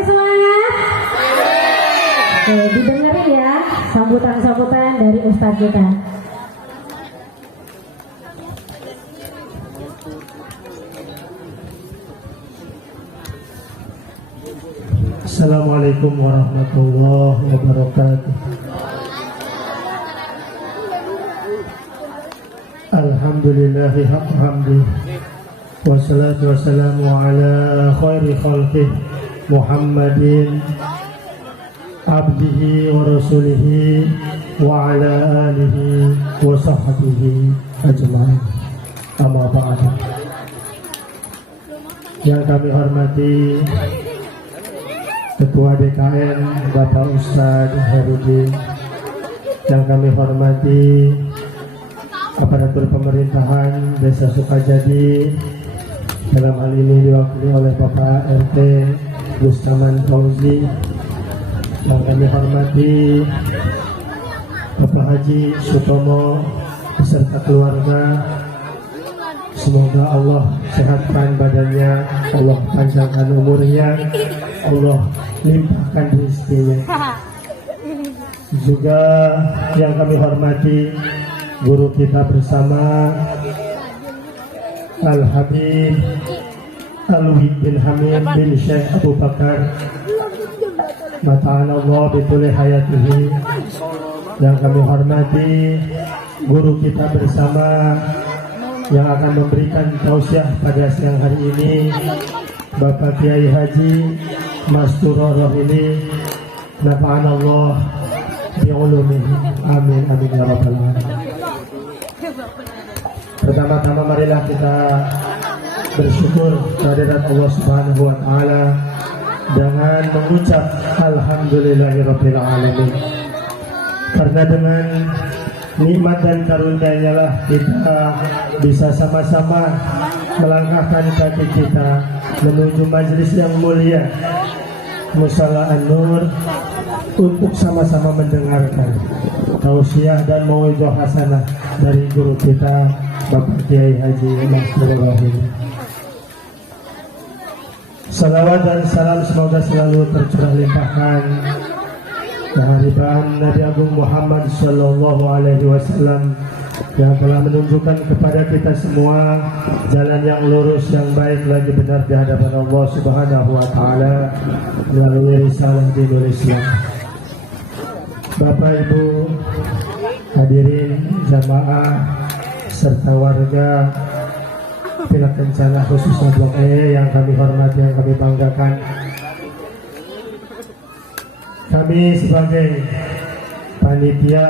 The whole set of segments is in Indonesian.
Semangat. Oke, didengerin ya sambutan-sambutan dari Ustadz kita. Assalamualaikum warahmatullahi wabarakatuh. Alhamdulillahi haqqa hamdi wassalatu wassalamu ala khairi khalqih Muhammadin abdihi wa rasulihi wa ala alihi wa sahbihi ajma'in. Amma ba'du. Yang kami hormati Ketua DKN Bapak Ustadz Herudin, yang kami hormati aparatur pemerintahan Desa Sukajadi, dalam hal ini diwakili oleh Bapak RT Gustaman Fauzi, yang kami hormati Bapak Haji Sutomo beserta keluarga. Semoga Allah sehatkan badannya, Allah panjangkan umurnya, Allah limpahkan rezekinya. Juga yang kami hormati guru kita bersama Al-Habib Alwi bin Hamid bin Syekh Abu Bakar Mata'anallah bituli hayatihi. Yang kami hormati guru kita bersama yang akan memberikan tausiah pada siang hari ini, Bapak Kiai Haji Masturur Rohili, nafa'anallah bi'ulumihi, amin amin ya rabbal alamin. Pertama-tama marilah kita bersyukur kehadirat Allah Subhanahu wa taala dengan mengucap alhamdulillahirabbil alamin. Karena dengan nikmat dan karunia-Nya lah kita bisa sama-sama melangkahkan kaki kita menuju majelis yang mulia Musala An-Nur untuk sama-sama mendengarkan tausiah dan mauidhah hasanah dari guru kita Bapak Kiai Haji Masturur Rohili. Salawat dan salam semoga selalu tercurah limpahkan kehadiran Nabi Agung Muhammad Sallallahu Alaihi Wasallam yang telah menunjukkan kepada kita semua jalan yang lurus, yang baik lagi benar di hadapan Allah Subhanahu Wa Taala melalui risalah di Indonesia. Bapak Ibu hadirin jamaah serta warga Pila Kencana khususnya Blok E yang kami hormati, yang kami banggakan. Kami sebagai panitia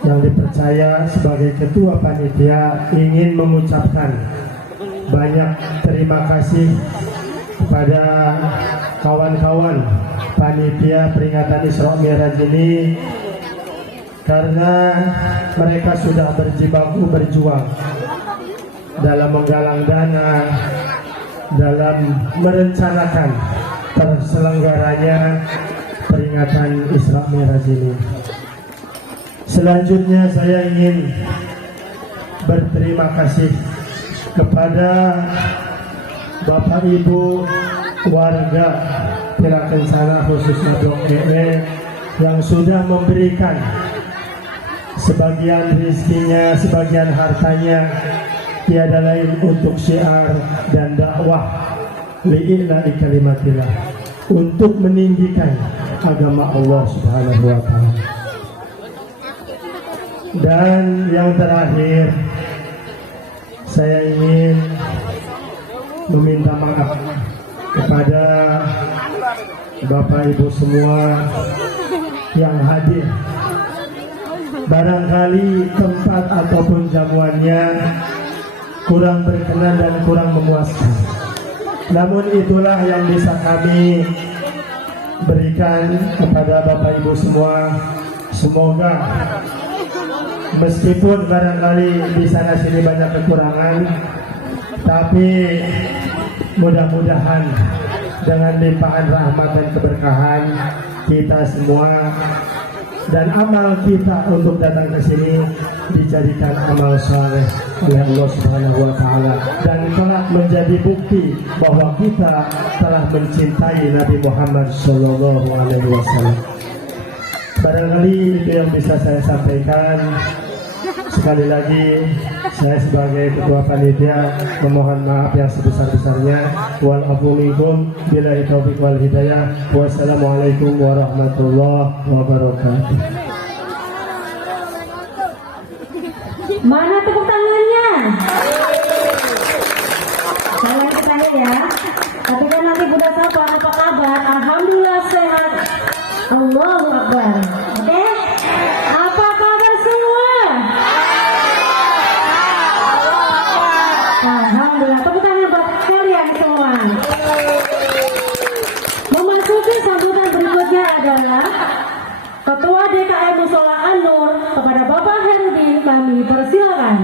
yang dipercaya sebagai ketua panitia ingin mengucapkan banyak terima kasih kepada kawan-kawan panitia peringatan Isra Mi'raj ini, karena mereka sudah berjibaku berjuang dalam menggalang dana, dalam merencanakan terselenggaranya peringatan Isra Mi'raj ini. Selanjutnya saya ingin berterima kasih kepada Bapak Ibu warga Pila Kencana khususnya Blok E yang sudah memberikan sebagian rezekinya, sebagian hartanya, tiada lain untuk syiar dan dakwah li'illahi kalimatillah, untuk meninggikan agama Allah Subhanahu wa taala. Dan yang terakhir, saya ingin meminta maaf kepada Bapak Ibu semua yang hadir. Barangkali tempat ataupun jamuannya kurang berkenan dan kurang memuaskan, namun itulah yang bisa kami berikan kepada Bapak Ibu semua. Semoga meskipun barangkali di sana sini banyak kekurangan, tapi mudah-mudahan dengan limpahan rahmat dan keberkahan kita semua dan amal kita untuk datang ke sini dijadikan amal saleh oleh Allah Subhanahu wa taala dan telah menjadi bukti bahwa kita telah mencintai Nabi Muhammad sallallahu alaihi wasallam. Barangkali itu yang bisa saya sampaikan. Sekali lagi saya sebagai ketua panitia memohon maaf yang sebesar-besarnya. Wal afu minkum billahi taufiq wal hidayah. Wassalamualaikum warahmatullahi wabarakatuh. Mana tepuk tangannya? Jangan ketahui ya. Tapi kan nanti Bunda Sapa apa kabar? Alhamdulillah sehat. Allahu Akbar. Oke? Apa kabar semua? Alhamdulillah. Tepuk tangan buat kalian semua. Memasuki sambutan berikutnya adalah Ketua DKM Mushola An-Nur kepada Bapak Herudin, kami persilakan.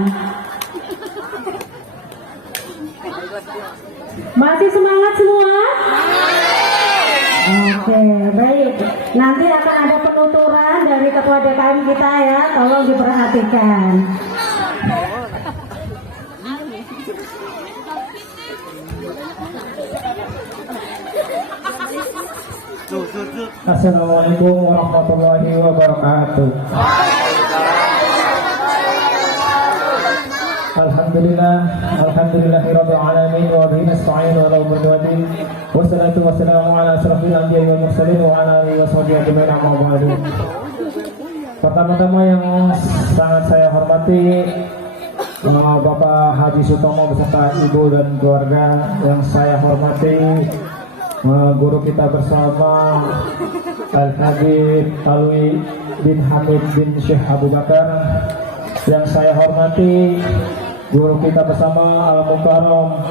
Masih semangat semua? Oke, baik. Nanti akan ada penuturan dari Ketua DKM kita ya, tolong diperhatikan. Assalamualaikum warahmatullahi wabarakatuh. Alhamdulillahirabbil alamin wa bihi nasta'inu ala umuri waddin. Wassalatu wassalamu ala asyrafil anbiya'i wal mursalin wa ala alihi washabihi ajmain amma ba'du. Pertama-tama yang sangat saya hormati Bapak Haji Sutomo beserta ibu dan keluarga, yang saya hormati guru kita bersama Al-Habib Alwi bin Hamid bin Syekh Abu Bakar, yang saya hormati guru kita bersama Al-Mukarram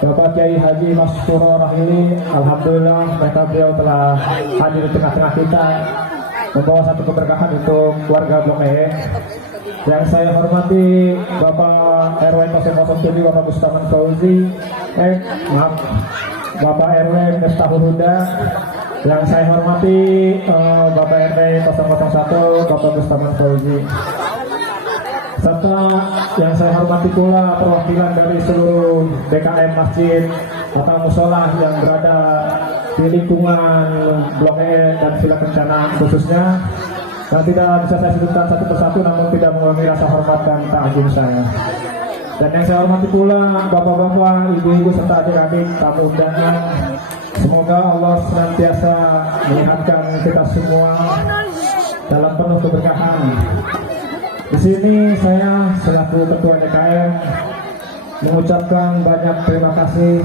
Bapak Kiai Haji Masfuro Rahili. Alhamdulillah mereka beliau telah hadir di tengah-tengah kita membawa satu keberkahan untuk warga Blok E. Yang saya hormati Bapak RW 007 Bapak Gustaman Fauzi, Bapak RW Miftahul Huda. Yang saya hormati Bapak RW 001 Bapak Gustaman Fauzi, serta yang saya hormati pula perwakilan dari seluruh DKM masjid atau musola yang berada di lingkungan Blok E dan Villa Kencana khususnya, yang tidak bisa saya sebutkan satu persatu namun tidak mengurangi rasa hormat dan ta'zim saya. Dan yang saya hormati pula bapak-bapak, ibu-ibu serta adik-adik tamu undangan. Semoga Allah senantiasa menyehatkan kita semua dalam penuh keberkahan. Di sini saya selaku Ketua DKM mengucapkan banyak terima kasih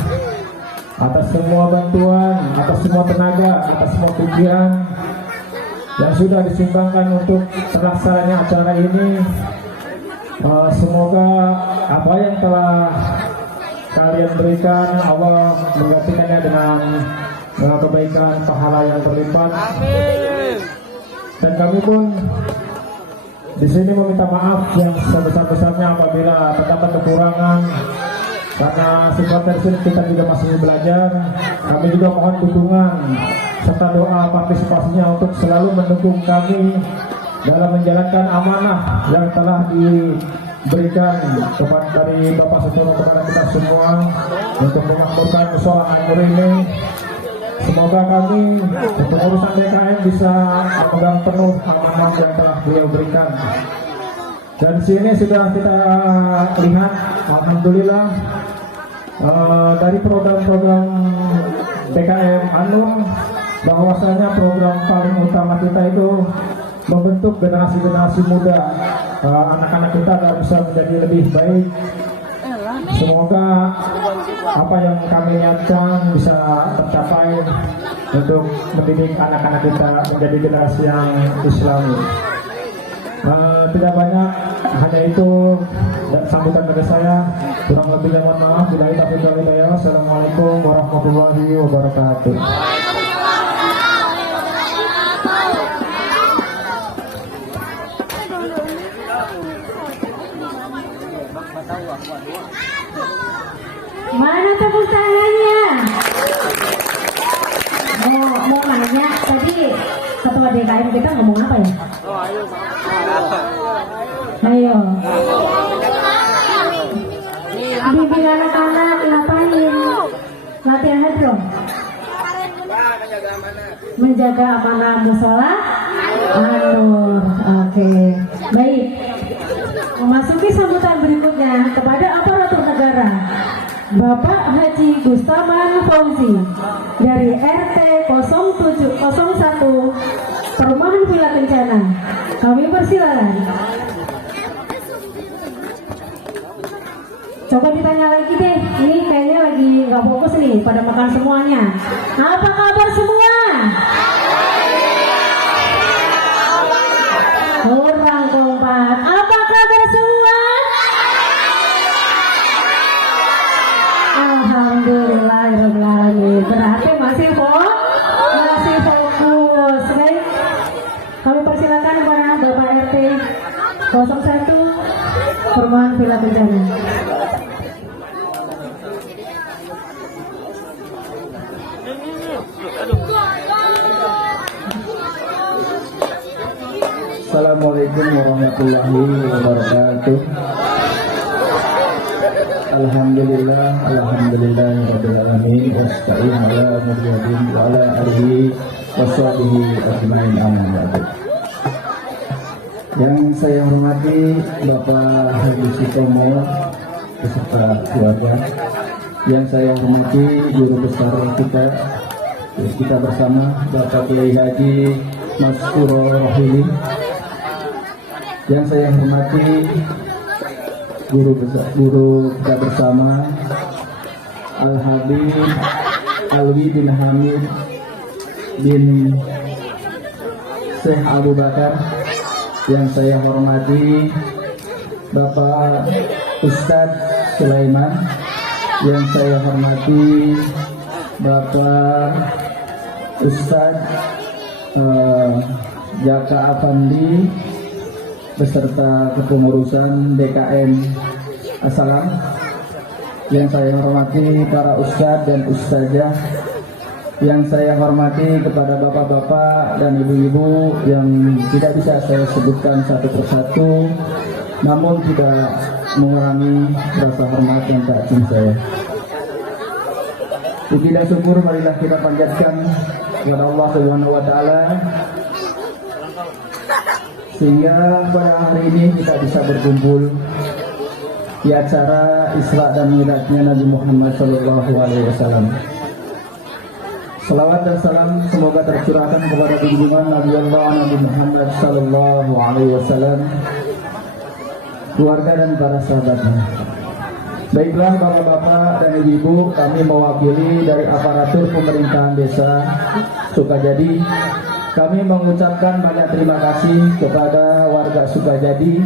atas semua bantuan, atas semua tenaga, atas semua pikiran yang sudah disumbangkan untuk terlaksananya acara ini. Semoga apa yang telah kalian berikan Allah menggantikannya dengan kebaikan pahala yang berlipat. Dan kami pun di sini meminta maaf yang sebesar-besarnya apabila terdapat kekurangan, karena sifat dari sini kita juga masih belajar. Kami juga mohon dukungan serta doa partisipasinya untuk selalu mendukung kami dalam menjalankan amanah yang telah diberikan dari Bapak Sutomo kepada kita semua untuk memakmurkan mushola An-Nur ini. Semoga kami untuk urusan DKM bisa memegang penuh amanah yang telah beliau berikan. Dan di sini sudah kita lihat, alhamdulillah, dari program-program DKM An-Nur, bahwasanya program paling utama kita itu membentuk generasi-generasi muda, anak-anak kita agar bisa menjadi lebih baik. Semoga apa yang kami niatkan bisa tercapai untuk mendidik anak-anak kita menjadi generasi yang Islami. Tidak banyak, hanya itu sambutan dari saya. Kurang lebihnya mohon maaf. Billahi taufiq wal hidayah. Assalamualaikum warahmatullahi wabarakatuh. Mana tepuk tangannya? Mau nanya tadi ketua DKM kita ngomong apa ya? Ayo. Bimbing anak-anak ngapain? Latihan hadroh. Menjaga amanah musola An-Nur. Oke, baik. Memasuki sambutan berikutnya kepada aparatur negara, Bapak Haji Gustaman Fauzi dari RT 0701 Perumahan Villa Kencana. Kami persilakan. Coba ditanya lagi deh, ini kayaknya lagi nggak fokus nih, pada makan semuanya. Apa kabar semua? Kurang kompak. Apa kabar semua? Alhamdulillahirobbilalamin. Berarti masih fokus. Baik, kami persilakan kepada Bapak RT 01 Perumahan Villa Kencana. Assalamualaikum warahmatullahi wabarakatuh. Alhamdulillah rabbil alamin. Wasta'in ala muhammadin wa ala alihi washabihi ajmain, amma ba'du. Yang saya hormati Bapak Haji Sutomo beserta keluarga. Yang saya hormati guru besar kita bersama Bapak Kiai Haji Masrur Rohili. Yang saya hormati guru kita bersama Al Habib Alwi bin Hamid bin Syekh Abu Bakar. Yang saya hormati Bapak Ustadz Sulaiman. Yang saya hormati Bapak Ustadz Jaka Afandi beserta kepengurusan DKM Assalam. Yang saya hormati para ustadz dan ustazah. Yang saya hormati kepada bapak-bapak dan ibu-ibu yang tidak bisa saya sebutkan satu persatu, namun tidak mengurangi rasa hormat yang tak saya. Puji dan syukur marilah kita panjatkan kepada Allah Subhanahu wa taala sehingga pada hari ini kita bisa berkumpul di acara Isra dan Mi'rajnya Nabi Muhammad SAW. Salawat dan salam semoga tercurahkan kepada junjungan Nabi Allah Nabi Muhammad SAW, keluarga dan para sahabatnya. Baiklah bapak-bapak dan ibu-ibu, kami mewakili dari aparatur pemerintahan desa Sukajadi. Kami mengucapkan banyak terima kasih kepada warga Sukajadi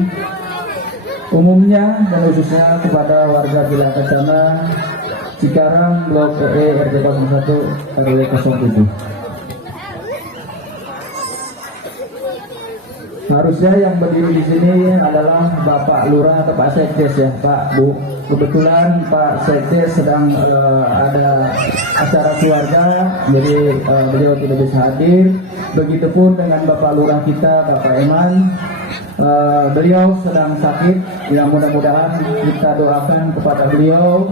umumnya dan khususnya kepada warga Villa Kencana, Cikarang, Blok E, RT 01, RW 07. Harusnya yang berdiri di sini adalah Bapak Lurah atau Pak Sekdes ya, Pak, Bu. Kebetulan Pak Sekdes sedang ada acara keluarga, jadi beliau tidak bisa hadir. Begitupun dengan Bapak Lurah kita, Bapak Eman. Beliau sedang sakit, yang mudah-mudahan kita doakan kepada beliau.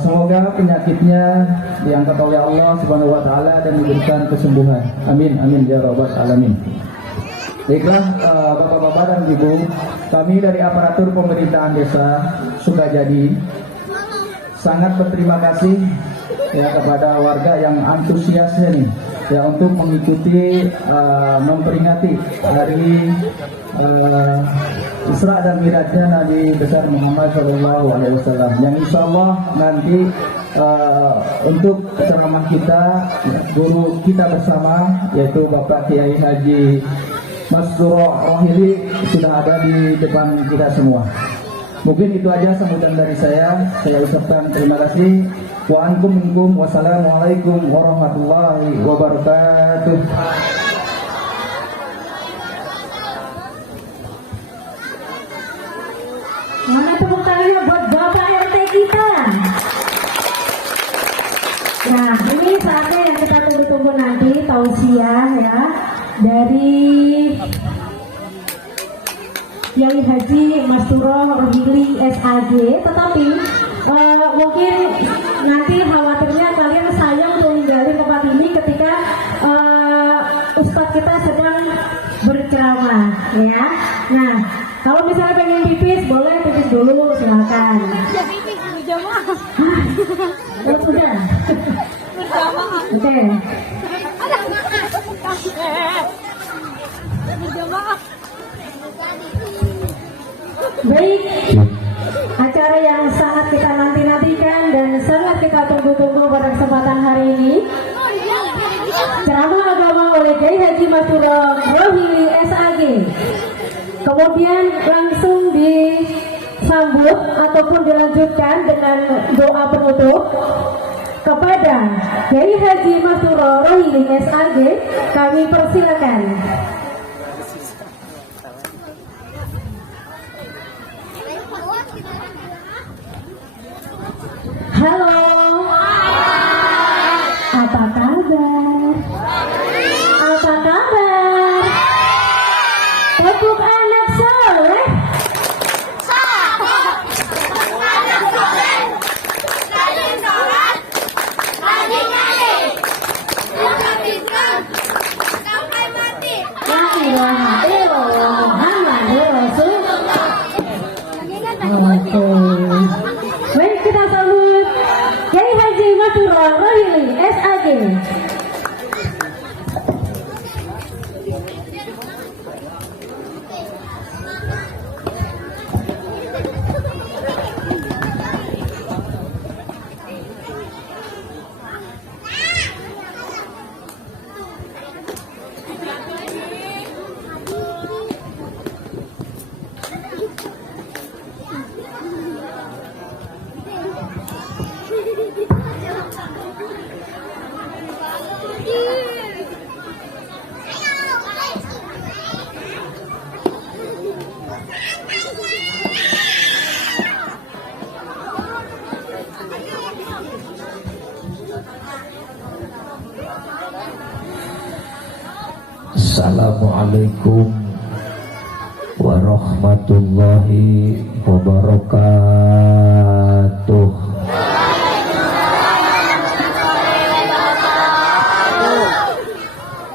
Semoga penyakitnya diangkat oleh Allah Subhanahu wa taala dan diberikan kesembuhan. Amin amin ya rabbal alamin. Baiklah bapak-bapak dan ibu, kami dari aparatur pemerintahan desa Sukajadi sangat berterima kasih ya kepada warga yang antusiasnya nih ya untuk mengikuti memperingati hari Isra dan Mi'rajnya Nabi besar Muhammad SAW, yang insya Allah nanti untuk ceramah kita, guru kita bersama yaitu Bapak Kiai Haji Masrur Rohili sudah ada di depan kita semua. Mungkin itu aja sambutan dari saya. Saya ucapkan terima kasih. Wassalamualaikum warahmatullahi wabarakatuh. Mana tepuk tangannya buat Bapak RT kita. Nah, ini saatnya yang kita tunggu-tunggu nanti, tausiah ya. dari Kiai Haji Masturo Rohili SAG, tetapi mungkin nanti khawatirnya kalian sayang untuk ninggalin tempat ini ketika Ustadz kita sedang berceramah, ya. Nah, kalau misalnya pengen pipis, boleh pipis dulu, silakan. Sudah. Oke. Baik, acara yang sangat kita nanti-nantikan dan sangat kita tunggu-tunggu pada kesempatan hari ini, ceramah agama oleh Kiai Haji Masturo Rohili SAG. Kemudian langsung disambut ataupun dilanjutkan dengan doa penutup kepada Kiai Haji Masturo Rohili SAG. Kami persilakan. Halo, apa kabar? Apa kabar? Tepuk anak soleh. Anak soleh, rajin sholat, rajin ngaji, tetap Islam sampai mati. La ilaha illallah Muhammadur Rasulullah. Oke. Baik, kita sambut Kiai Haji Masturo Rohili SAG. Assalamualaikum warahmatullahi wabarakatuh.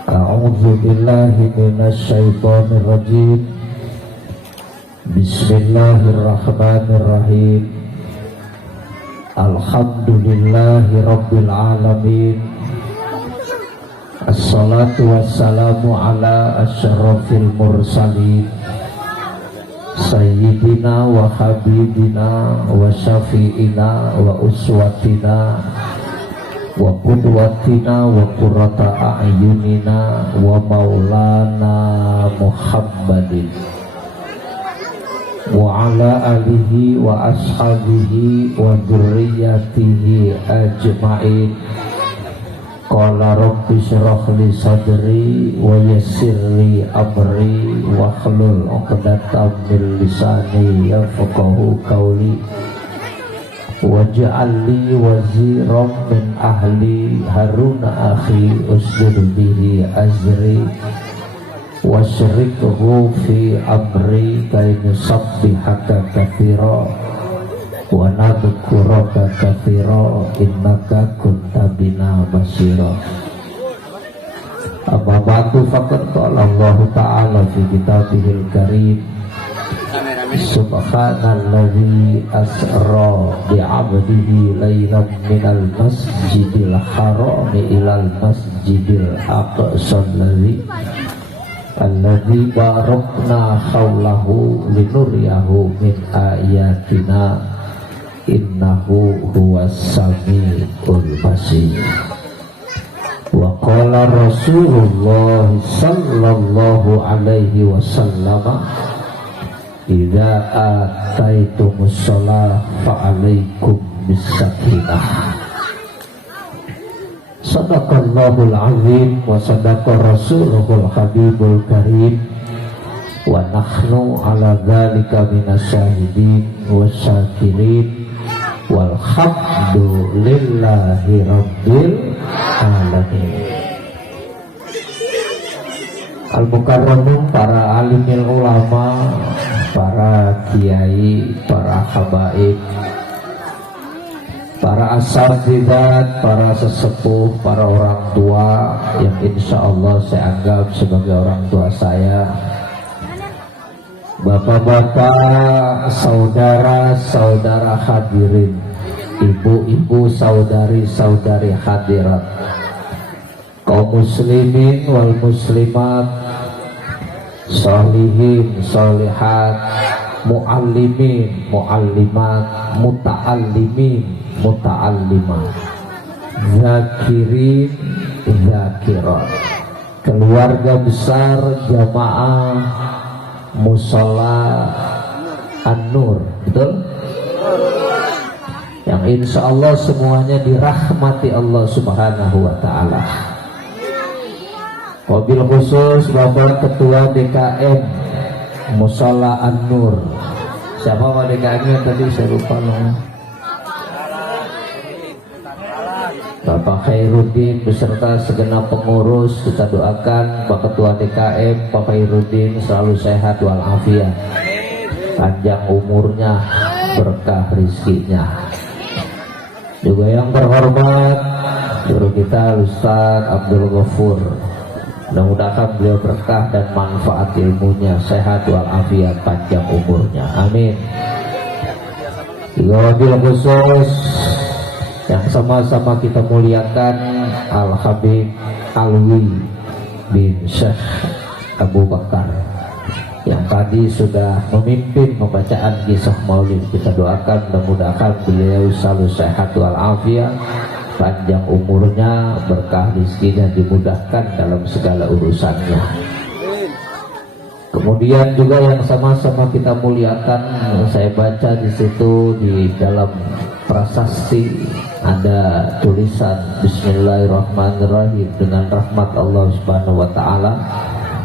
A'udzu billahi minasy syaithanir rajim. Bismillahirrahmanirrahim. Alhamdulillahi rabbil alamin. Assalatu wassalamu ala asyrafil mursalin Sayyidina wa habibina wa syafi'ina wa uswatina wa qudwatina wa qurrata a'yunina wa maulana Muhammadin wa ala alihi wa ashabihi wa dzurriyyatihi ajma'in. Qala rabbi shrah li sadri wa yassir li amri wa hlul 'uqdatam min lisani yafqahu qawli waj'al li waziran min ahli Harun akhi usdud bihi azri wasyrikhu fi amri kay nusabbihaka katsira wa nadhkuraka katsira innaka kunta bina basira. Amma ba'du, faqad qala Allah ta'ala fi kitabihil karim subhanalladzi asra bi'abdihi laylan minal masjidil haram ilal masjidil aqsa alladzi barakna haulahu linuriyahu min ayatina innahu huwas samiul basir. Wa qala Rasulullah sallallahu alaihi wasallam idza ataitumus shalah fa'alaikum bisakinah. Sadaqallahul azim wa sadaqa rasuluhul habibul karim wa nahnu ala dzalika minasyahidin wasyakirin walhamdulillahi rabbil alamin. al-mukarramun, para alimil ulama, para kiai, para habaib, para asatidzat, para sesepuh, para orang tua yang insya Allah saya anggap sebagai orang tua saya, bapak-bapak, saudara-saudara hadirin, ibu-ibu, saudari-saudari hadirat, kaum muslimin wal muslimat, sholihin, sholihat, muallimin, muallimat, muta'allimin, muta'allimat, zakirin, zakirat, keluarga besar jamaah musola An-Nur, betul? Yang insya Allah semuanya dirahmati Allah Subhanahu wa Ta'ala. Wabil khusus Bapak Ketua DKM Musola An-Nur. Siapa Pak DKM-nya tadi saya lupa loh. Bapak Khairuddin beserta segenap pengurus, kita doakan Pak Ketua DKM Pak Khairuddin selalu sehat walafiat, panjang umurnya, berkah rizkinya. Juga yang terhormat guru kita Ustaz Abdul Ghafur, mudah-mudahan beliau berkah dan manfaat ilmunya, sehat walafiat, panjang umurnya, amin. Juga wabil khusus yang sama-sama kita muliakan Al-Habib Alwi bin Syekh Abu Bakar yang tadi sudah memimpin pembacaan kisah maulid. Kita doakan mudah-mudahan beliau selalu sehat walafiat, panjang umurnya, berkah rezekinya dimudahkan dalam segala urusannya. Kemudian juga yang sama-sama kita muliakan, saya baca di situ di dalam prasasti ada tulisan Bismillahirrahmanirrahim, dengan rahmat Allah Subhanahu wa Ta'ala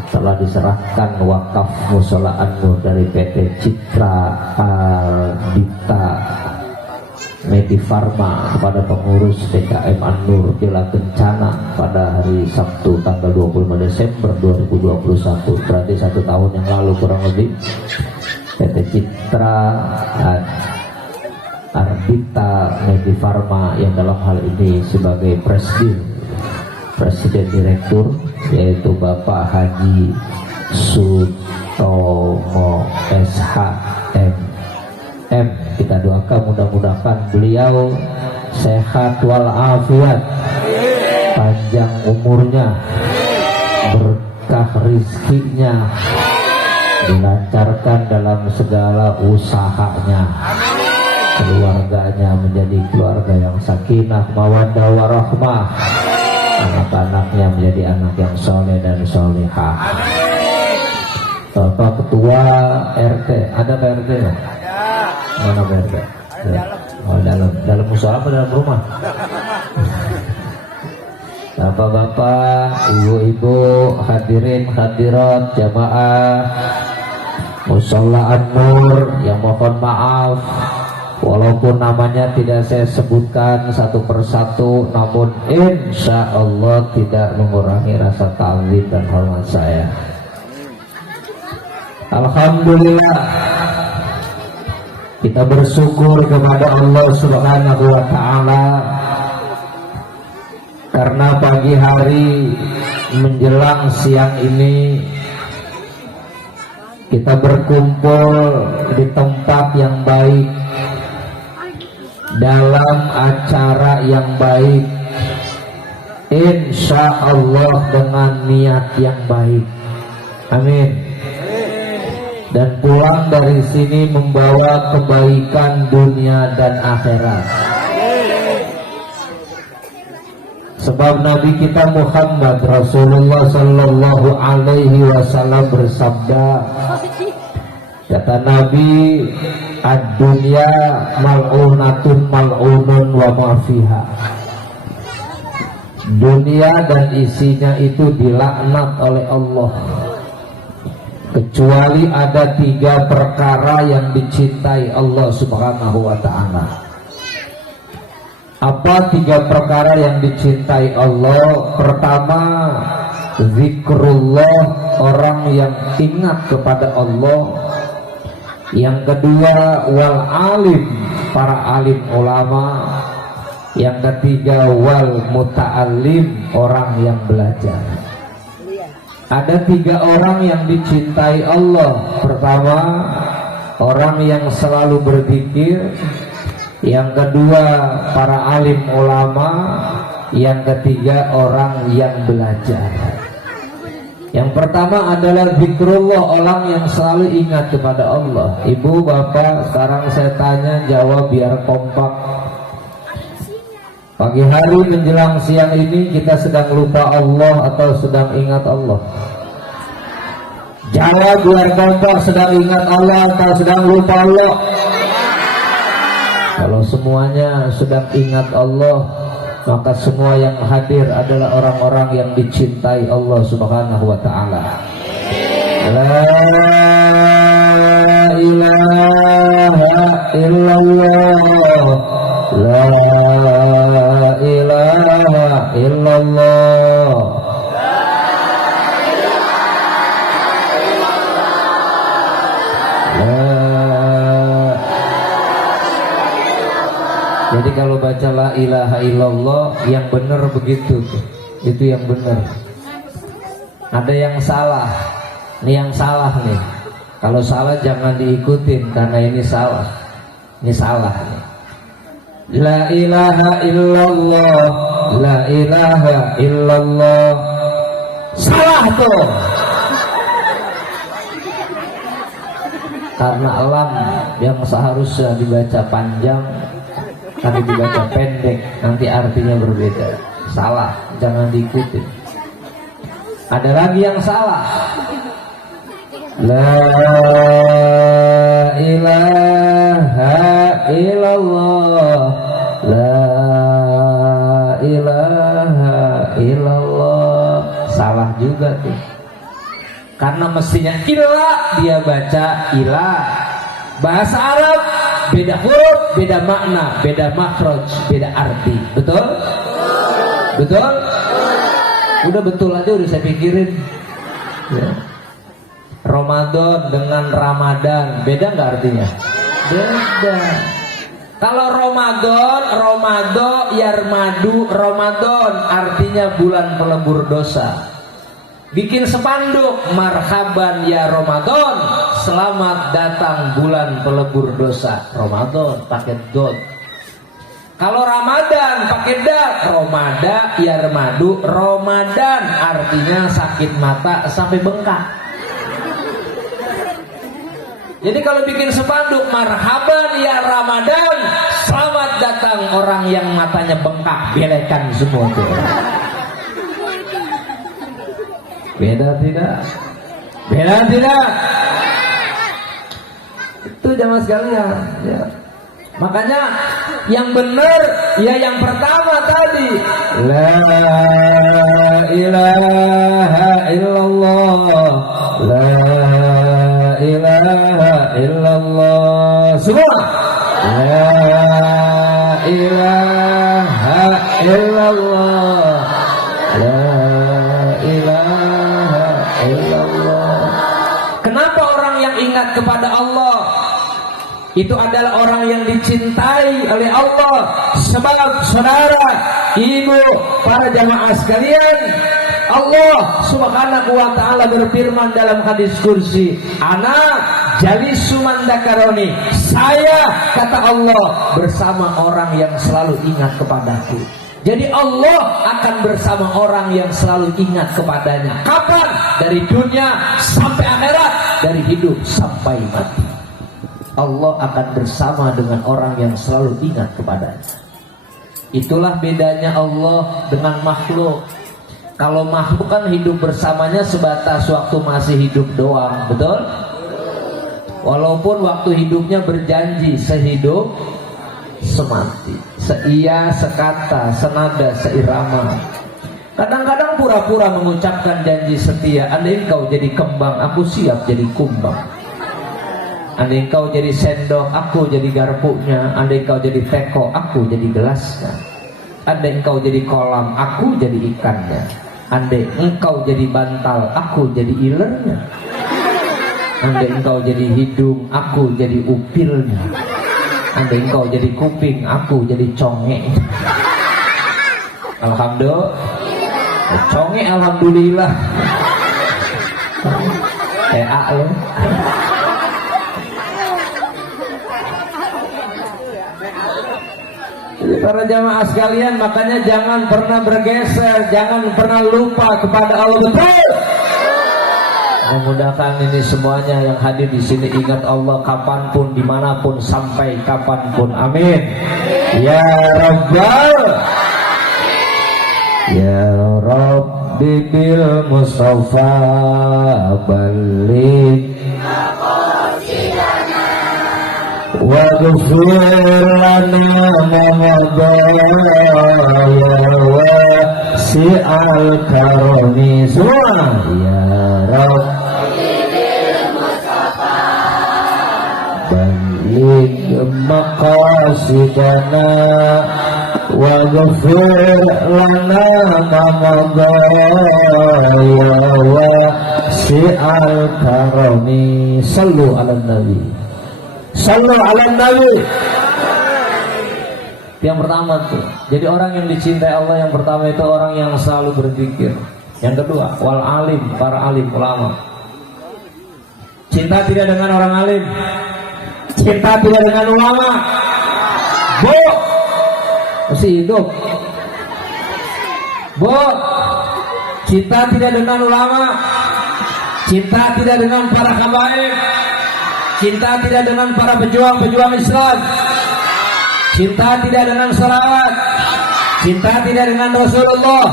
telah diserahkan wakaf Musola An-Nur dari PT Citra Ardita Medifarma kepada pengurus DKM An-Nur Bila Kencana pada hari Sabtu tanggal 25 Desember 2021, berarti 1 tahun yang lalu kurang lebih. PT Citra Ardita Medifarma yang dalam hal ini sebagai presiden direktur yaitu Bapak Haji Sutomo SHMM. Kita doakan mudah-mudahan beliau sehat walafiat, panjang umurnya, berkah rizkinya, dilancarkan dalam segala usahanya, keluarganya menjadi keluarga yang sakinah mawaddah warahmah, anak-anaknya menjadi anak yang soleh dan solehah. Bapak Ketua RT, ada Pak RT? Mana Pak RT? Oh, dalam musola apa dalam rumah? Bapak-bapak, ibu-ibu, hadirin hadirat jamaah Musola An-Nur yang mohon maaf walaupun namanya tidak saya sebutkan satu persatu, namun insya Allah tidak mengurangi rasa ta'zim dan hormat saya. Alhamdulillah, kita bersyukur kepada Allah Subhanahu wa Ta'ala karena pagi hari menjelang siang ini kita berkumpul di tempat yang baik, dalam acara yang baik, insya Allah dengan niat yang baik, amin. Dan pulang dari sini membawa kebaikan dunia dan akhirat. Sebab Nabi kita Muhammad Rasulullah Sallallahu Alaihi Wasallam bersabda, kata Nabi, ad-dunya mal'unatun mal'unun wa ma fiha. Dunia dan isinya itu dilaknat oleh Allah, kecuali ada 3 perkara yang dicintai Allah Subhanahu wa Ta'ala. Apa 3 perkara yang dicintai Allah? Pertama, zikrullah, orang yang ingat kepada Allah. Yang kedua, wal alim, para alim ulama. Yang ketiga, wal muta'allim, orang yang belajar. Ada 3 orang yang dicintai Allah. Pertama, orang yang selalu berzikir. Yang kedua, para alim ulama. Yang ketiga, orang yang belajar. Yang pertama adalah zikrullah, orang yang selalu ingat kepada Allah. Ibu, bapak, sekarang saya tanya, jawab biar kompak. Pagi hari menjelang siang ini kita sedang lupa Allah atau sedang ingat Allah? Jawab biar kompak, sedang ingat Allah atau sedang lupa Allah? Kalau semuanya sedang ingat Allah, maka semua yang hadir adalah orang-orang yang dicintai Allah Subhanahu wa ta'ala. La ilaha illallah, la ilaha illallah. Jadi kalau baca la ilaha illallah, yang benar begitu tuh. Itu yang benar. Ada yang salah. Ini yang salah nih. Kalau salah jangan diikutin karena ini salah. Ini salah nih. La ilaha illallah, la ilaha illallah. Salah tuh. Karena lam yang seharusnya dibaca panjang tapi dibaca pendek, nanti artinya berbeda. Salah, jangan diikuti. Ada lagi yang salah. La ilaha illallah, la ilaha illallah. Salah juga tuh. Karena mestinya ilah, dia baca ilah. Bahasa Arab beda huruf, beda makna, beda makhraj, beda arti. Betul? Betul? Udah betul aja udah saya pikirin. Ya. Ramadan dengan Ramadan beda nggak artinya? Beda. Kalau Ramadan, Romado, Yarmadu, Ramadan artinya bulan pelebur dosa. Bikin spanduk, marhaban ya Ramadan, selamat datang bulan pelebur dosa. Ramadan pakai dot. Kalau Ramadan pakai dak, Romada, Yarmadu, Ramadan artinya sakit mata sampai bengkak. Jadi kalau bikin spanduk, marhaban ya Ramadan, selamat datang orang yang matanya bengkak, belekan semua tuh. Beda tidak? Beda tidak? Itu jamaah sekalian ya. Makanya yang benar ya yang pertama tadi, la ilaha illallah, la ilaha illallah. Semua la ilaha illallah, la ilaha illallah. Kenapa orang yang ingat kepada Allah itu adalah orang yang dicintai oleh Allah? Sebab saudara, ibu, para jamaah sekalian, Allah Subhanahu wa ta'ala berfirman dalam hadis kursi, ana jalisu man dzakaroni, saya, kata Allah, bersama orang yang selalu ingat kepadaku. Jadi Allah akan bersama orang yang selalu ingat kepadanya. Kapan? Dari dunia sampai akhirat, dari hidup sampai mati. Allah akan bersama dengan orang yang selalu ingat kepadanya. Itulah bedanya Allah dengan makhluk. Kalau makhluk kan hidup bersamanya sebatas waktu masih hidup doang, betul? Walaupun waktu hidupnya berjanji sehidup semati, seia, sekata, senada, seirama. Kadang-kadang pura-pura mengucapkan janji setia. Andai engkau jadi kembang, aku siap jadi kumbang. Andai engkau jadi sendok, aku jadi garpunya. Andai engkau jadi teko, aku jadi gelasnya. Andai engkau jadi kolam, aku jadi ikannya. Andai engkau jadi bantal, aku jadi ilernya. Andai engkau jadi hidung, aku jadi upilnya. Andai engkau jadi kuping, aku jadi conge. Alhamdulillah. Conge alhamdulillah. lo. Para jamaah sekalian, makanya jangan pernah bergeser, jangan pernah lupa kepada Allah. Betul. Memudahkan ini semuanya yang hadir di sini ingat Allah kapanpun, dimanapun, sampai kapanpun. Amin. Ya Rabbal, ya Rabbi bil Mustafa balik. Waghfir lana ma madaya wasi'al karami. Semua ya Rabbi bil Mustafa balik maqasidana waghfir lana ma madaya wasi'al karami. Sallu ala nabi, sallu ala nabi. Yang pertama tuh, jadi orang yang dicintai Allah yang pertama itu orang yang selalu berzikir. Yang kedua, wal alim, para alim ulama. Cinta tidak dengan orang alim, cinta tidak dengan ulama. Bu, masih hidup. Bu, cinta tidak dengan ulama, cinta tidak dengan para habaib, cinta tidak dengan para pejuang-pejuang Islam, cinta tidak dengan salawat, cinta tidak dengan Rasulullah.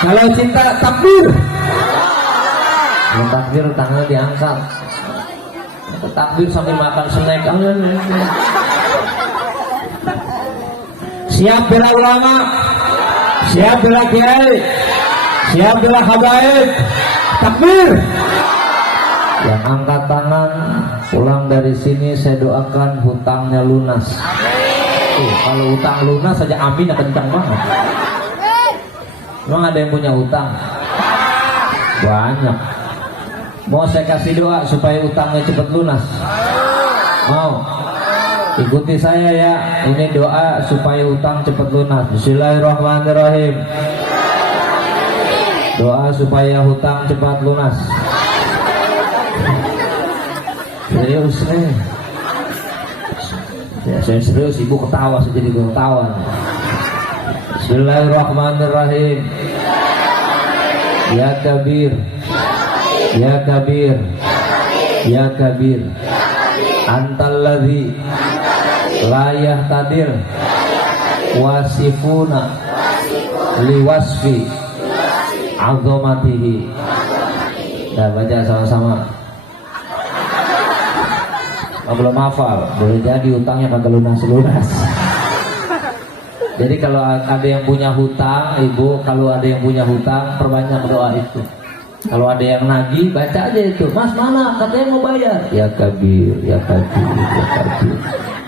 Kalau cinta takbir, takbir tangan diangkat, takbir sambil makan snack. Siap bela ulama, siap bela kiai, siap bela habaib, takbir. Yang angkat tangan pulang dari sini saya doakan hutangnya lunas. Kalau hutang lunas saja aminnya kencang banget. Memang ada yang punya hutang? Banyak. Mau saya kasih doa supaya hutangnya cepat lunas? Mau? Ikuti saya ya. Ini doa supaya hutang cepat lunas. Bismillahirrahmanirrahim. Doa supaya hutang cepat lunas. Serius nih. Ya, saya serius, ibu ketawa, saya jadi ketawa. Bismillahirrahmanirrahim. Ya Kabir, ya Kabir, ya Kabir. Antalladzi la yahtadir wasifuna liwasfi azamatihi. Nah, baca sama-sama. Belum hafal, boleh jadi hutangnya kagak lunas-lunas. Jadi kalau ada yang punya hutang, ibu, kalau ada yang punya hutang, perbanyak doa itu. Kalau ada yang nagih, baca aja itu. Mas mana? Katanya mau bayar. Ya Kabir, ya Kabir, ya Kabir.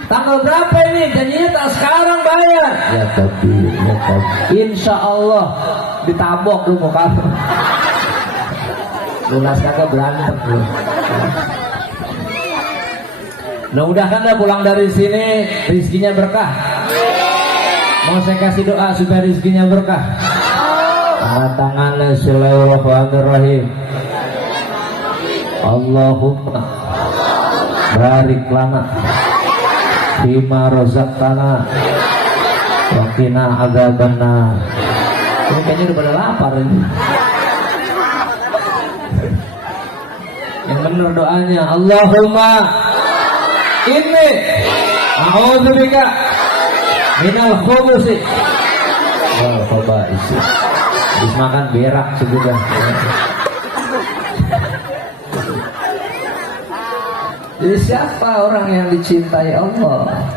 Tanggal berapa ini? Janjinya tak sekarang bayar. Ya Kabir, ya Kabir. Insya Allah ditabok lu mau kamu. Lunas kagak berantem lu. Mudah-mudahan dah pulang dari sini rizkinya berkah. Mau saya kasih doa supaya rizkinya berkah. Tangan-tangan Bismillahirrahmanirrahim. Allahumma barik lana fima razaqtana wa qina adzabannar. Ini kayaknya udah pada lapar ini. Yang benar doanya Allahumma inni a'udzubika minal khubuthi wal khaba'is. Habis makan berak sudah. Jadi siapa orang yang dicintai Allah?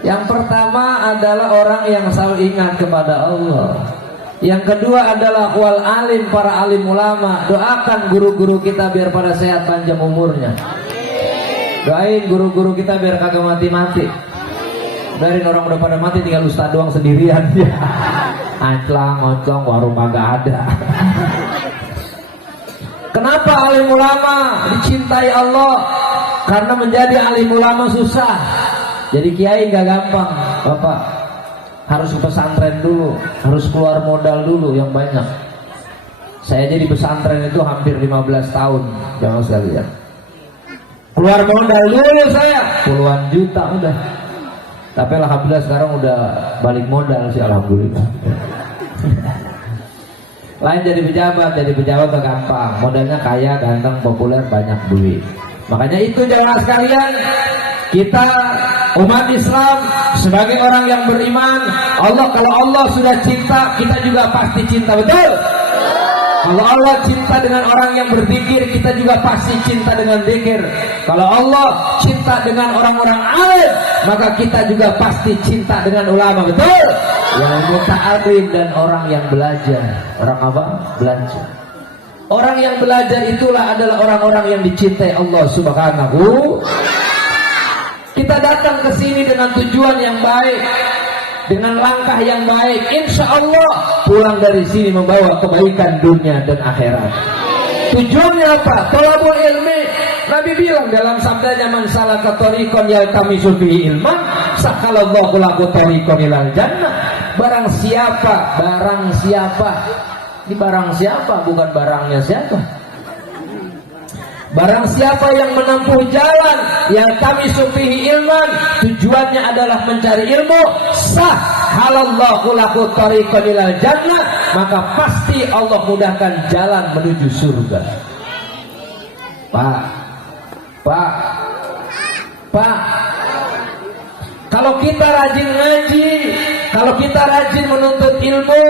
Yang pertama adalah orang yang selalu ingat kepada Allah. Yang kedua adalah wal alim, para alim ulama. Doakan guru-guru kita biar pada sehat panjang umurnya. Doain guru-guru kita biar kagak mati-mati. Biarin orang udah pada mati tinggal ustaz doang sendirian. Anclang, ngoncong, warung kagak ada. Kenapa alim ulama dicintai Allah? Karena menjadi alim ulama susah. Jadi kiai nggak gampang, Bapak. Harus ke pesantren dulu, harus keluar modal dulu yang banyak. Saya jadi pesantren itu hampir 15 tahun, jamaah sekalian. Keluar modal dulu saya, puluhan juta udah. Tapi alhamdulillah sekarang udah balik modal sih, alhamdulillah. Lain jadi pejabat gak gampang. Modalnya kaya, ganteng, populer, banyak duit. Makanya itu jamaah sekalian, kita umat Islam sebagai orang yang beriman, kalau Allah sudah cinta, kita juga pasti cinta, betul? Kalau Allah cinta dengan orang yang berzikir, kita juga pasti cinta dengan zikir. Kalau Allah cinta dengan orang-orang alim, maka kita juga pasti cinta dengan ulama, betul? Yang muta'alim dan orang yang belajar. Orang apa? Belajar. Orang yang belajar itulah adalah orang-orang yang dicintai Allah Subhanahu. Kita datang ke sini dengan tujuan yang baik, dengan langkah yang baik. Insya Allah pulang dari sini membawa kebaikan dunia dan akhirat. Tujuannya apa? Thalabul ilmi. Nabi bilang dalam sabdanya, man salaka thariqan yaltamisu fihi ilman sakhalallahu lahu thariqan ilal jannah. Barang siapa, ini barang siapa, bukan barangnya siapa. Barang siapa yang menempuh jalan yang kami sufihi ilman, tujuannya adalah mencari ilmu, sah halallahu lahu thariqan ilal jannah, maka pasti Allah mudahkan jalan menuju surga. Pak, kalau kita rajin ngaji, kalau kita rajin menuntut ilmu,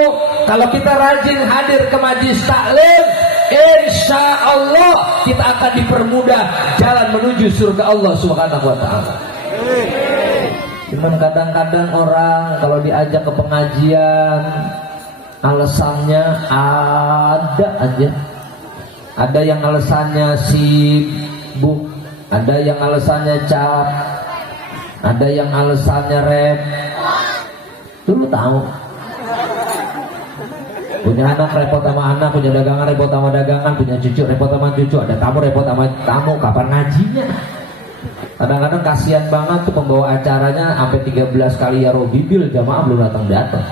kalau kita rajin hadir ke majlis taklim, insya Allah kita akan dipermudah jalan menuju surga Allah Subhanahu wa ta'ala. Cuman kadang-kadang orang kalau diajak ke pengajian, alasannya ada aja. Ada yang alasannya sibuk, ada yang alasannya cap, ada yang alasannya rep. Dulu tahu punya anak repot sama anak, punya dagangan repot sama dagangan, punya cucu repot sama cucu, ada tamu repot sama tamu, kapan ngajinya? Kadang-kadang kasihan banget tuh pembawa acaranya, sampai 13 kali ya Robibil jamaah belum datang.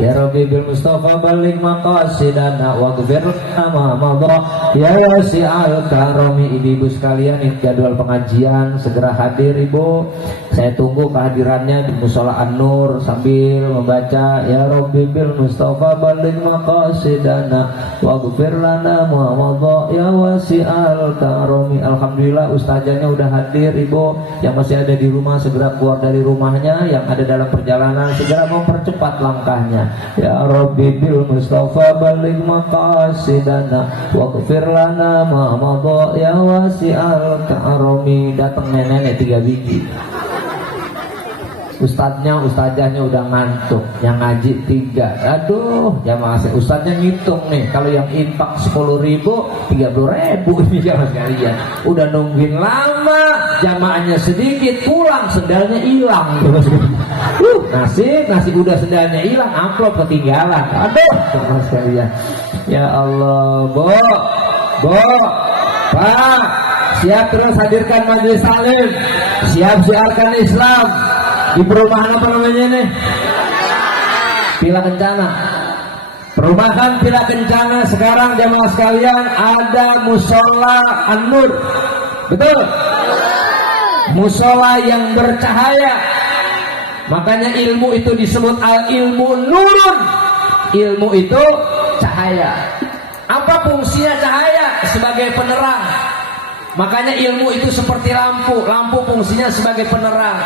Ya Rabbi bil Mustafa balik maqasidana wa ghfir lana ma madha ya wasi'al karami. Ibu sekalian, jadwal pengajian segera hadir Ibu. Saya tunggu kehadirannya di Mushola An-Nur sambil membaca ya Rabbi bil Mustafa balik maqasidana wa ghfir lana ma madha ya wasi'al karami. Alhamdulillah ustazanya udah hadir Ibu. Yang masih ada di rumah segera keluar dari rumahnya, yang ada dalam perjalanan segera mempercepat langkahnya. Ya Rabbi bil Mustafa balik maqasidana waghfir lana ma madha ya wasi'al karami. Datang nenek 3 biji. Ustazahnya udah ngantuk, yang ngaji 3. Aduh, jamaah ustaznya ngitung nih, kalau yang infak 10.000, 30.000 ini jamaah sekalian. Udah nungguin lama, jamaahnya sedikit, pulang sendalnya hilang. Nasi udah sendalnya hilang, amplop ketinggalan. Aduh, jamaah sekalian. Ya Allah, Bo, Pak, siap terus hadirkan majelis taklim, siap siarkan Islam. Di perumahan apa namanya nih? Pila Kencana. Perumahan Pila Kencana sekarang jamaah sekalian ada Mushola An-Nur. Betul? Mushola yang bercahaya. Makanya ilmu itu disebut al-ilmu nurun. Ilmu itu cahaya. Apa fungsinya cahaya? Sebagai penerang. Makanya ilmu itu seperti lampu. Lampu fungsinya sebagai penerang.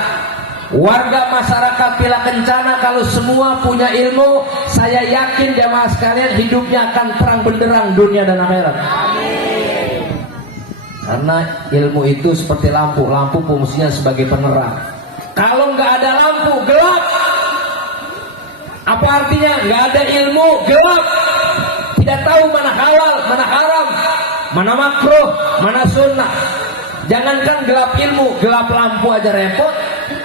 Warga masyarakat Pila Kencana kalau semua punya ilmu, saya yakin jamaah sekalian hidupnya akan terang benderang dunia dan akhirat. Amin. Karena ilmu itu seperti lampu, lampu fungsinya sebagai penerang. Kalau nggak ada lampu, gelap. Apa artinya? Nggak ada ilmu, gelap. Tidak tahu mana halal, mana haram, mana makruh, mana sunnah. Jangankan gelap ilmu, gelap lampu aja repot.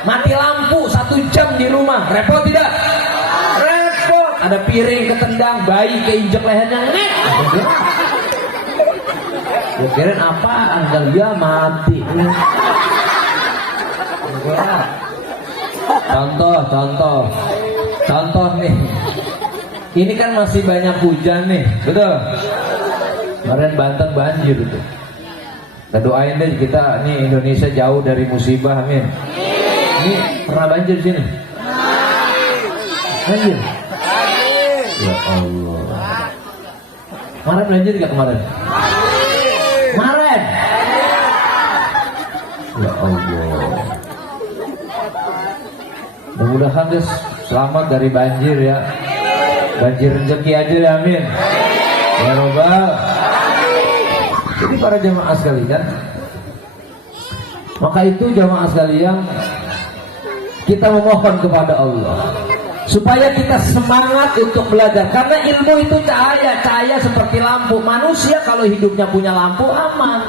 Mati lampu 1 jam di rumah, repot tidak? Repot. Ada piring ketendang, bayi keinjek lehernya, Ya kirain apaan, kan dia mati. Enggak. Contoh nih. Ini kan masih banyak hujan nih, betul? Kemarin Banten banjir itu. Kita doain deh kita nih Indonesia jauh dari musibah, amin. Ini pernah banjir sini? Banjir? Ya Allah. Kemarin banjir gak kemarin? Kemarin? Ya Allah. Mudah-mudahan guys selamat dari banjir ya. Banjir rezeki aja ya, amin. Ya Robbal. Jadi para jamaah sekalian, maka itu jamaah sekalian, kita memohon kepada Allah supaya kita semangat untuk belajar, karena ilmu itu cahaya seperti lampu. Manusia kalau hidupnya punya lampu aman.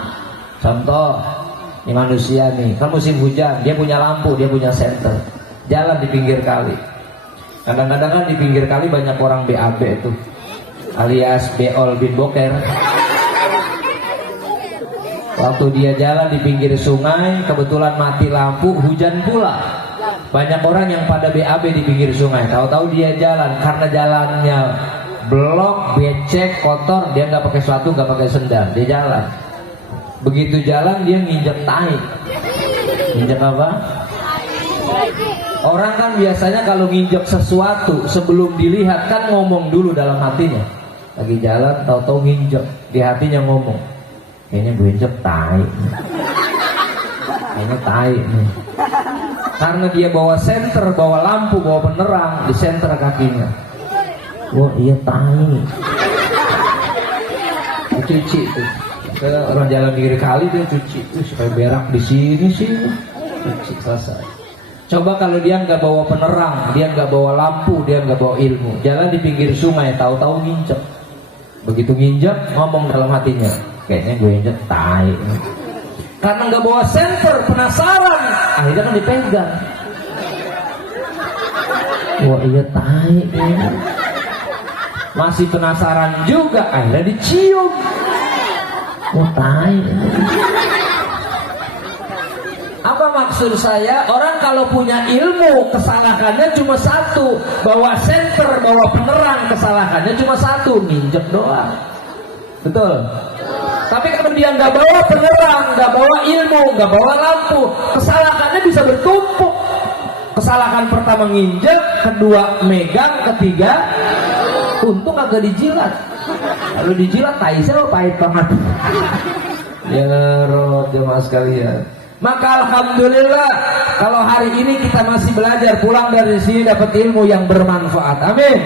Contoh, ini manusia nih, kan musim hujan, dia punya lampu, dia punya senter, jalan di pinggir kali. Kadang-kadang kan di pinggir kali banyak orang BAB itu, alias beol bin boker. Waktu dia jalan di pinggir sungai, kebetulan mati lampu, hujan pula. Banyak orang yang pada BAB di pinggir sungai. Tahu-tahu dia jalan, karena jalannya blok, becek, kotor, dia nggak pakai sepatu, nggak pakai sendal, dia jalan. Begitu jalan dia nginjek tai. Nginjek apa? Orang kan biasanya kalau nginjek sesuatu sebelum dilihat kan ngomong dulu dalam hatinya. Lagi jalan, tahu-tahu nginjek, di hatinya ngomong, kayaknya gue injek tai. Kayaknya tai nih. Karena dia bawa senter, bawa lampu, bawa penerang di senter kakinya. Wah iya tai. Cuci itu. Orang jalan di kiri kali dia cuci itu supaya berak di sini. Cuci selesai. Coba kalau dia nggak bawa penerang, dia nggak bawa lampu, dia nggak bawa ilmu, jalan di pinggir sungai, tahu-tahu nginjek. Begitu nginjek, ngomong dalam hatinya, kayaknya gue injek tai. Karena nggak bawa senter, penasaran, akhirnya kan dipegang. Wah iya tai. Masih penasaran juga, akhirnya dicium. Wah tai. Apa maksud saya? Orang kalau punya ilmu, kesalahannya cuma satu. Bawa senter, bawa penerang, kesalahannya cuma satu, nginjek doang. Betul? Tapi kalau dia nggak bawa penerang, nggak bawa ilmu, nggak bawa lampu, kesalahannya bisa bertumpuk. Kesalahan pertama nginjek, kedua megang, ketiga untung agak dijilat. Kalau dijilat taisnya pahit banget. Ya Rob, jemaah sekalian. Maka alhamdulillah kalau hari ini kita masih belajar, pulang dari sini dapat ilmu yang bermanfaat. Amin.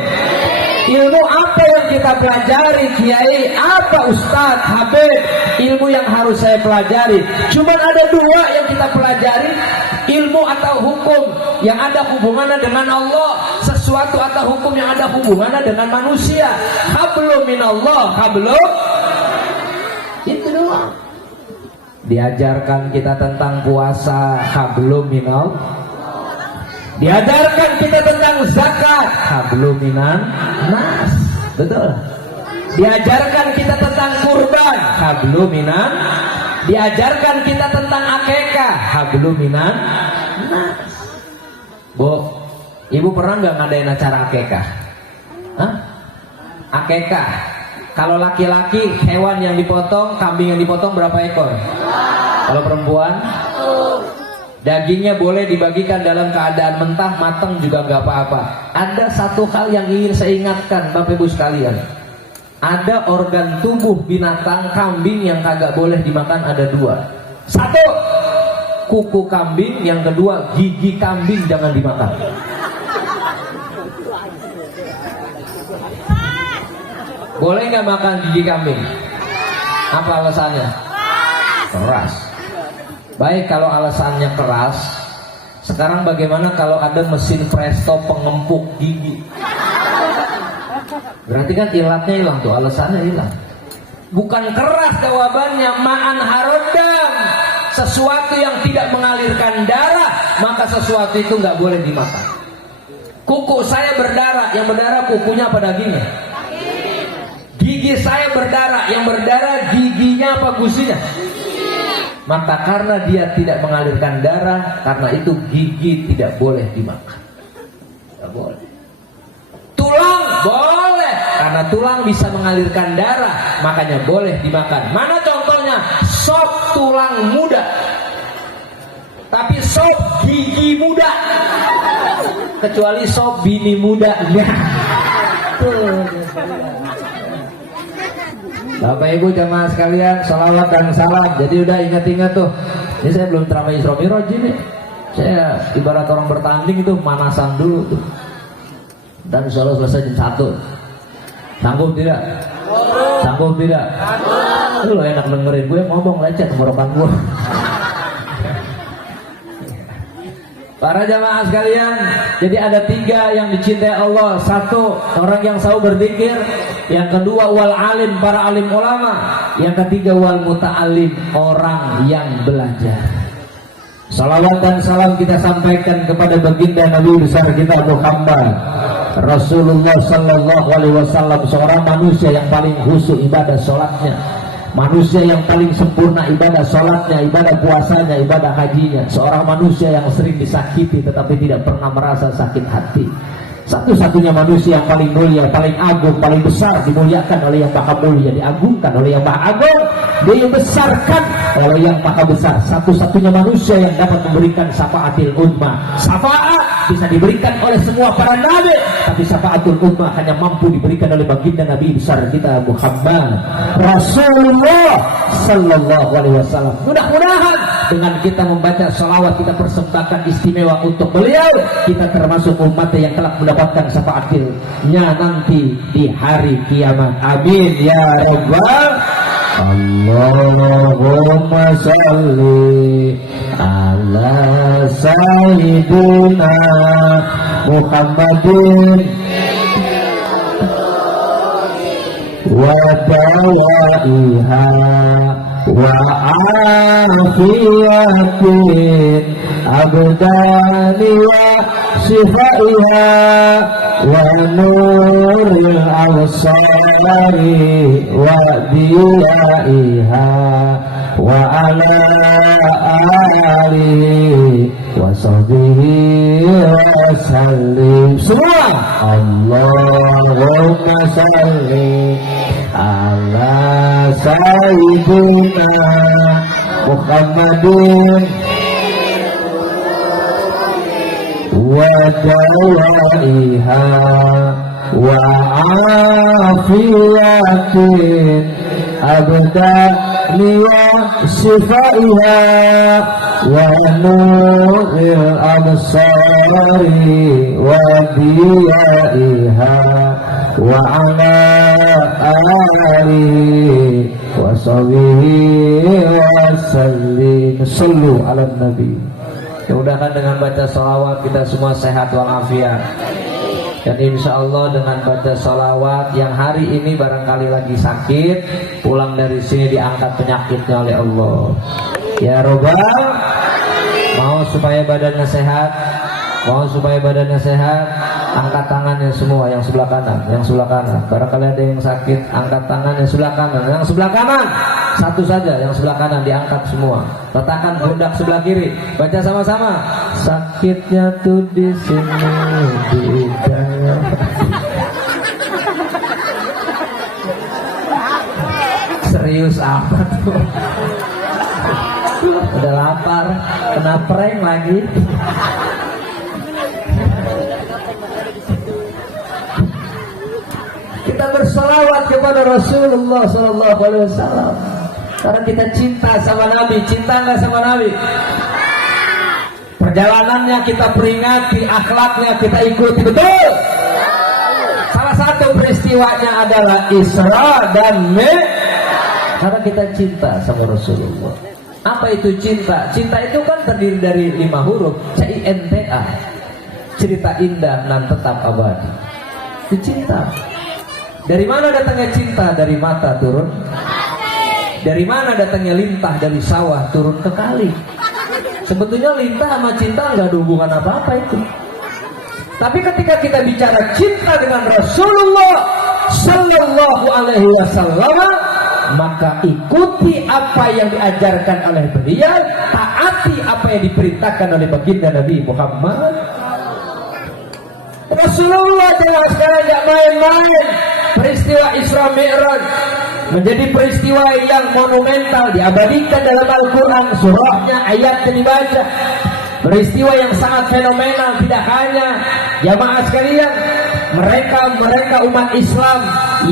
Ilmu apa yang kita pelajari, Kiai? Apa Ustadz, Habib? Ilmu yang harus saya pelajari cuma ada dua yang kita pelajari, ilmu atau hukum yang ada hubungannya dengan Allah, sesuatu atau hukum yang ada hubungannya dengan manusia. Hablum minallah, hablum. Itu doang. Diajarkan kita tentang puasa, hablum minal. Diajarkan kita tentang zakat, hablum minan nas. Betul. Diajarkan kita tentang kurban, hablum minan. Diajarkan kita tentang akekah, hablum minan nas. Bu, ibu pernah nggak ngadain acara akekah? Hah? Akekah. Kalau laki-laki, hewan yang dipotong, kambing yang dipotong berapa ekor? Kalau perempuan, dagingnya boleh dibagikan dalam keadaan mentah, matang juga nggak apa-apa. Ada satu hal yang ingin saya ingatkan Bapak Ibu sekalian. Ada organ tubuh binatang kambing yang kagak boleh dimakan, ada dua. Satu, kuku kambing. Yang kedua, gigi kambing jangan dimakan. Boleh nggak makan gigi kambing? Apa alasannya? Keras. Baik, kalau alasannya keras, sekarang bagaimana kalau ada mesin presto pengempuk gigi? Berarti kan ilatnya hilang tuh, alasannya hilang. Bukan keras jawabannya, ma'an harodam. Sesuatu yang tidak mengalirkan darah, maka sesuatu itu nggak boleh dimakan. Kuku saya berdarah, yang berdarah kukunya apa dagingnya? Gigi saya berdarah, yang berdarah giginya gusinya apa gusinya? Maka karena dia tidak mengalirkan darah, karena itu gigi tidak boleh dimakan. Tidak boleh. Tulang boleh, karena tulang bisa mengalirkan darah, makanya boleh dimakan. Mana contohnya? Sop tulang muda, tapi sop gigi muda, kecuali sop bini muda. Bapak Ibu jamaah sekalian, salawat dan salam. Jadi udah ingat-ingat tuh. Ini saya belum teramai Isra Mi'raj ini. Saya ibarat orang bertanding itu manasan dulu tuh. Dan insya Allah selesai jam 1. Sanggup tidak? Sanggup tidak? Lu enak dengerin gue ngomong lecet tenggorokan gue. Para jamaah sekalian, jadi ada 3 yang dicintai Allah. 1, orang yang selalu berzikir. Yang kedua, wal alim, para alim ulama. Yang ketiga, wal muta'alim, orang yang belajar. Salawat dan salam kita sampaikan kepada baginda Nabi besar kita Muhammad Rasulullah Sallallahu Alaihi Wasallam, seorang manusia yang paling khusyuk ibadah sholatnya, manusia yang paling sempurna ibadah sholatnya, ibadah puasanya, ibadah hajinya, seorang manusia yang sering disakiti tetapi tidak pernah merasa sakit hati. Satu-satunya manusia yang paling mulia, paling agung, paling besar, dimuliakan oleh yang maha mulia, diagungkan oleh yang maha agung, dibesarkan oleh yang maha besar. Satu-satunya manusia yang dapat memberikan syafaatil ummah. Syafaat bisa diberikan oleh semua para nabi, tapi syafaatul ummah hanya mampu diberikan oleh baginda Nabi besar kita Muhammad Rasulullah Sallallahu Alaihi Wasallam. Mudah-mudahan dengan kita membaca salawat, kita persembahkan istimewa untuk beliau, kita termasuk umat yang telah mendapatkan syafaatilnya nanti di hari kiamat. Amin ya rabbal. Allahumma salli ala sayyidina Muhammadin wa dawaiha wa afiyatin abdani wa sifaiha wa nuril absari wa diyaiha wa ala alihi wa sahbihi wa sallim. Semua Allahumma salli ala sayyidina Muhammadin wa dawaiha wa afiyatin abdaniya sifaiha wa nuril absari wa diyaiha wa ala alihi wa sahbihi wa sallim. Sallu ala nabi. Mudah-mudahan dengan baca salawat kita semua sehat walafiat. Dan insya Allah dengan baca salawat yang hari ini barangkali lagi sakit, pulang dari sini diangkat penyakitnya oleh Allah. Ya Rabbal, mau supaya badannya sehat, mau supaya badannya sehat, angkat tangannya semua yang sebelah kanan, yang sebelah kanan. Barangkali ada yang sakit, angkat tangan yang sebelah kanan, yang sebelah kanan. Satu saja yang sebelah kanan diangkat semua. Letakkan pundak sebelah kiri. Baca sama-sama. Sakitnya tuh di sini di dalam. Serius apa tuh? Udah lapar, kena prank lagi. Kita bersalawat kepada Rasulullah Sallallahu Alaihi Wasallam. Karena kita cinta sama Nabi. Cinta nggak sama Nabi? Perjalanannya kita peringati, akhlaknya kita ikuti, betul? Salah satu peristiwanya adalah Isra dan Mi'raj. Karena kita cinta sama Rasulullah. Apa itu cinta? Cinta itu kan terdiri dari 5 huruf, CINTA. Cerita indah dan tetap abadi. Itu cinta. Dari mana datangnya cinta? Dari mata turun. Dari mana datangnya lintah? Dari sawah turun ke kali. Sebetulnya lintah sama cinta nggak ada hubungan apa-apa itu. Tapi ketika kita bicara cinta dengan Rasulullah Sallallahu Alaihi Wasallam, maka ikuti apa yang diajarkan oleh beliau, taati apa yang diperintahkan oleh baginda Nabi Muhammad. Rasulullah jelas sekarang nggak main-main. Peristiwa Isra Mi'raj menjadi peristiwa yang monumental, diabadikan dalam Al-Quran, surahnya, ayatnya dibaca. Peristiwa yang sangat fenomenal, tidak hanya jamaah sekalian, mereka umat Islam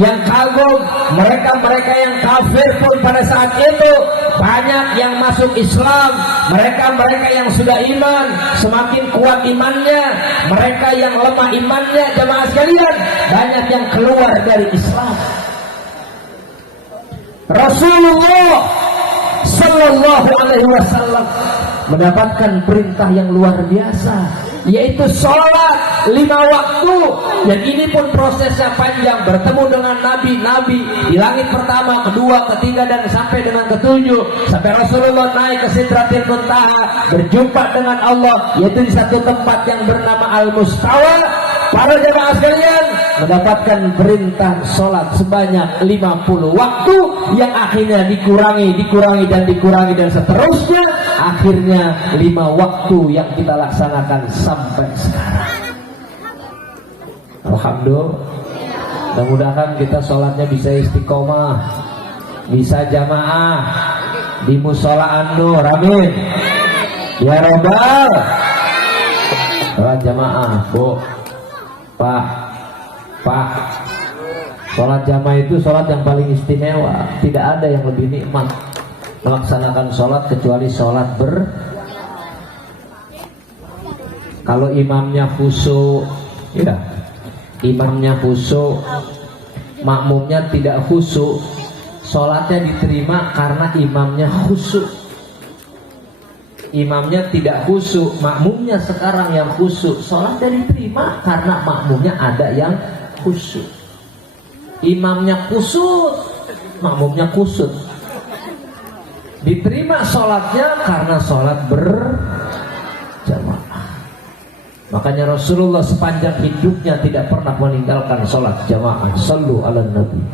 yang kagum, mereka yang kafir pun pada saat itu banyak yang masuk Islam. Mereka yang sudah iman semakin kuat imannya, mereka yang lemah imannya, jamaah sekalian, banyak yang keluar dari Islam. Rasulullah Sallallahu Alaihi Wasallam mendapatkan perintah yang luar biasa, yaitu sholat 5 waktu. Dan ini pun prosesnya panjang, bertemu dengan nabi-nabi di langit pertama, kedua, ketiga, dan sampai dengan ketujuh, sampai Rasulullah naik ke Sidratil Muntaha, berjumpa dengan Allah, yaitu di satu tempat yang bernama Al-Mustawa. Para jemaah sekalian mendapatkan perintah sholat sebanyak 50 waktu, yang akhirnya dikurangi dan seterusnya, akhirnya 5 waktu yang kita laksanakan sampai sekarang. Alhamdulillah, mudah-mudahan kita sholatnya bisa istiqomah, bisa jamaah di musola An-Nur, amin ya robbal. Sholat jamaah, Bu, Pak, sholat jamaah itu sholat yang paling istimewa. Tidak ada yang lebih nikmat melaksanakan sholat kecuali sholat kalau imamnya khusyuk, ya, imamnya khusyuk, makmumnya tidak khusyuk, sholatnya diterima karena imamnya khusyuk. Imamnya tidak khusyuk, makmumnya sekarang yang khusyuk, sholatnya diterima karena makmumnya ada yang khusyuk. Imamnya khusyuk, makmumnya khusyuk, diterima sholatnya karena sholat berjamaah. Makanya Rasulullah sepanjang hidupnya tidak pernah meninggalkan sholat jamaah. Sallu ala nabi,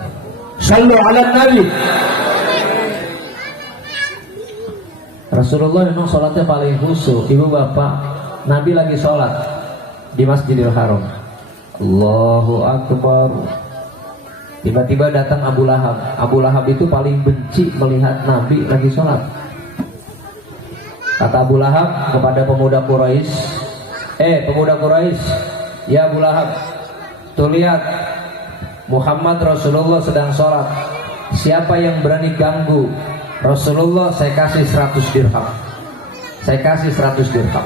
sallu ala nabi. Rasulullah memang sholatnya paling khusyuk. Ibu bapak, Nabi lagi sholat di Masjidil Haram, Allahu Akbar, tiba-tiba datang Abu Lahab. Abu Lahab itu paling benci melihat Nabi lagi sholat. Kata Abu Lahab kepada pemuda Quraisy, pemuda Quraisy, ya Abu Lahab, tuh lihat Muhammad Rasulullah sedang sholat. Siapa yang berani ganggu Rasulullah, saya kasih 100 dirham. Saya kasih 100 dirham.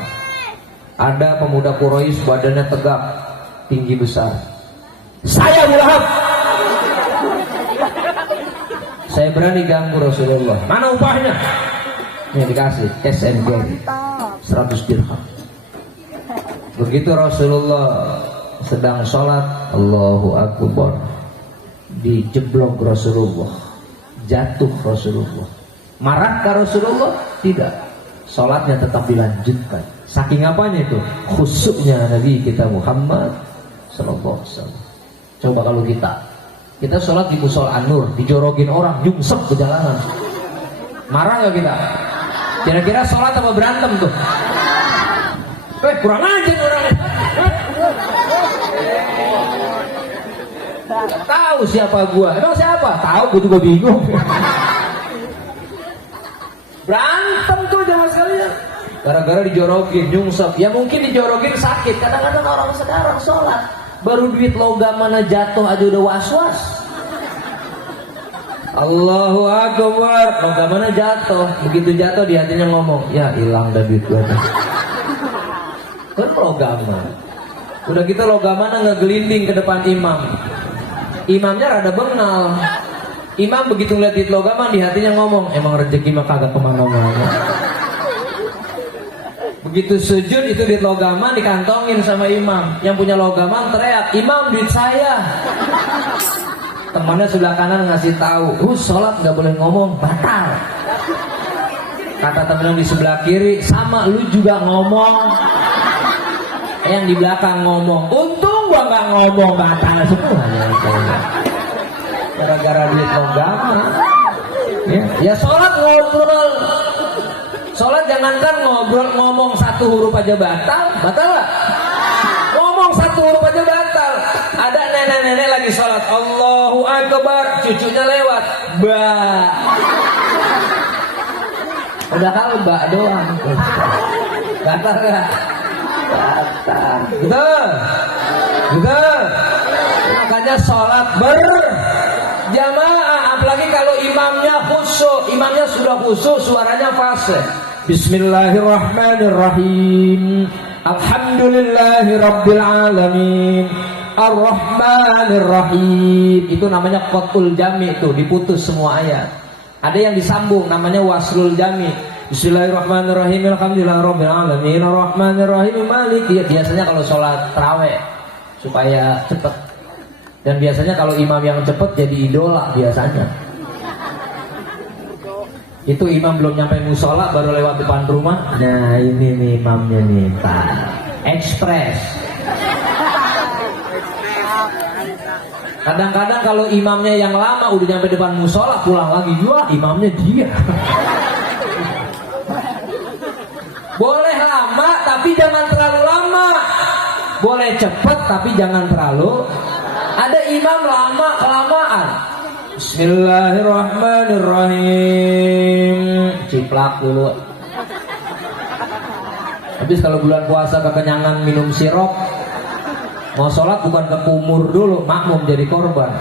Ada pemuda Quraisy badannya tegap, tinggi besar. Saya Abu Lahab, saya berani ganggu Rasulullah. Mana upahnya? Ini dikasih SMG 100 dirham. Begitu Rasulullah sedang sholat, Allahu Akbar, dijeblok Rasulullah, jatuh Rasulullah. Marahkah Rasulullah? Tidak. Sholatnya tetap dilanjutkan. Saking apanya itu? Khusyuknya Nabi kita Muhammad sallallahu alaihi wasallam. Coba kalau kita sholat di musola An-Nur, dijorogin orang, nyungsep ke jalanan, marah gak kita? Kira-kira sholat apa berantem tuh? Kurang ajar orangnya. Tahu siapa gua? Emang siapa? Tahu, gua juga bingung. Berantem tuh jamaah sekalian, gara-gara dijorogin, nyungsep. Ya mungkin dijorogin sakit. Kadang-kadang orang sekarang sholat baru duit logam mana jatuh aja udah was-was. Allahu Akbar, logam mana jatuh. Begitu jatuh di hatinya ngomong, ya hilang dah duit gua. Kan logam. Udah gitu logam mana ngegelinding ke depan imam. Imamnya rada bengal. Imam begitu ngeliat duit logaman, di hatinya ngomong, emang rezeki mah kagak kemana-mana. Begitu sujud, itu duit logaman dikantongin sama imam. Yang punya logaman teriak, imam duit saya. Temannya sebelah kanan ngasih tahu, sholat nggak boleh ngomong, batal. Kata temen yang di sebelah kiri, sama lu juga ngomong. Yang di belakang ngomong, untung gua nggak ngomong, batal semua. Gara-gara duit logaman. Ya sholat ngobrol. Sholat jangankan ngobrol, ngomong satu huruf aja batal nggak? Ngomong satu huruf aja batal. Ada nenek-nenek lagi sholat, Allahu Akbar, cucunya lewat, ba. Padahal ba doang. Batal nggak? Batal. Betul. Makanya sholat berjamaah, apalagi kalau imamnya khusyuk. Imamnya sudah khusyuk, suaranya fase. Bismillahirrahmanirrahim. Alhamdulillahi rabbil alamin. Ar-Rahmanir-Rahim. Itu namanya qat'ul jami, itu diputus semua ayat. Ada yang disambung namanya waslul jami. Bismillahirrahmanirrahim. Alhamdulillahirabbil alamin. Ar-Rahmanir-Rahim. Maliki. Biasanya kalau sholat tarawih supaya cepat. Dan biasanya kalau imam yang cepat jadi idola biasanya. Itu imam belum nyampe musola baru lewat depan rumah. Nah ini nih imamnya nih, Pak. Ekspres. Kadang-kadang kalau imamnya yang lama udah nyampe depan musola pulang lagi, wah imamnya dia. Boleh lama tapi jangan terlalu lama. Boleh cepat tapi jangan terlalu. Ada imam lama kelamaan. Bismillahirrahmanirrahim. Ciplak dulu. Habis kalau bulan puasa kekenyangan minum sirup, mau sholat bukan ke kumur dulu, makmum jadi korban.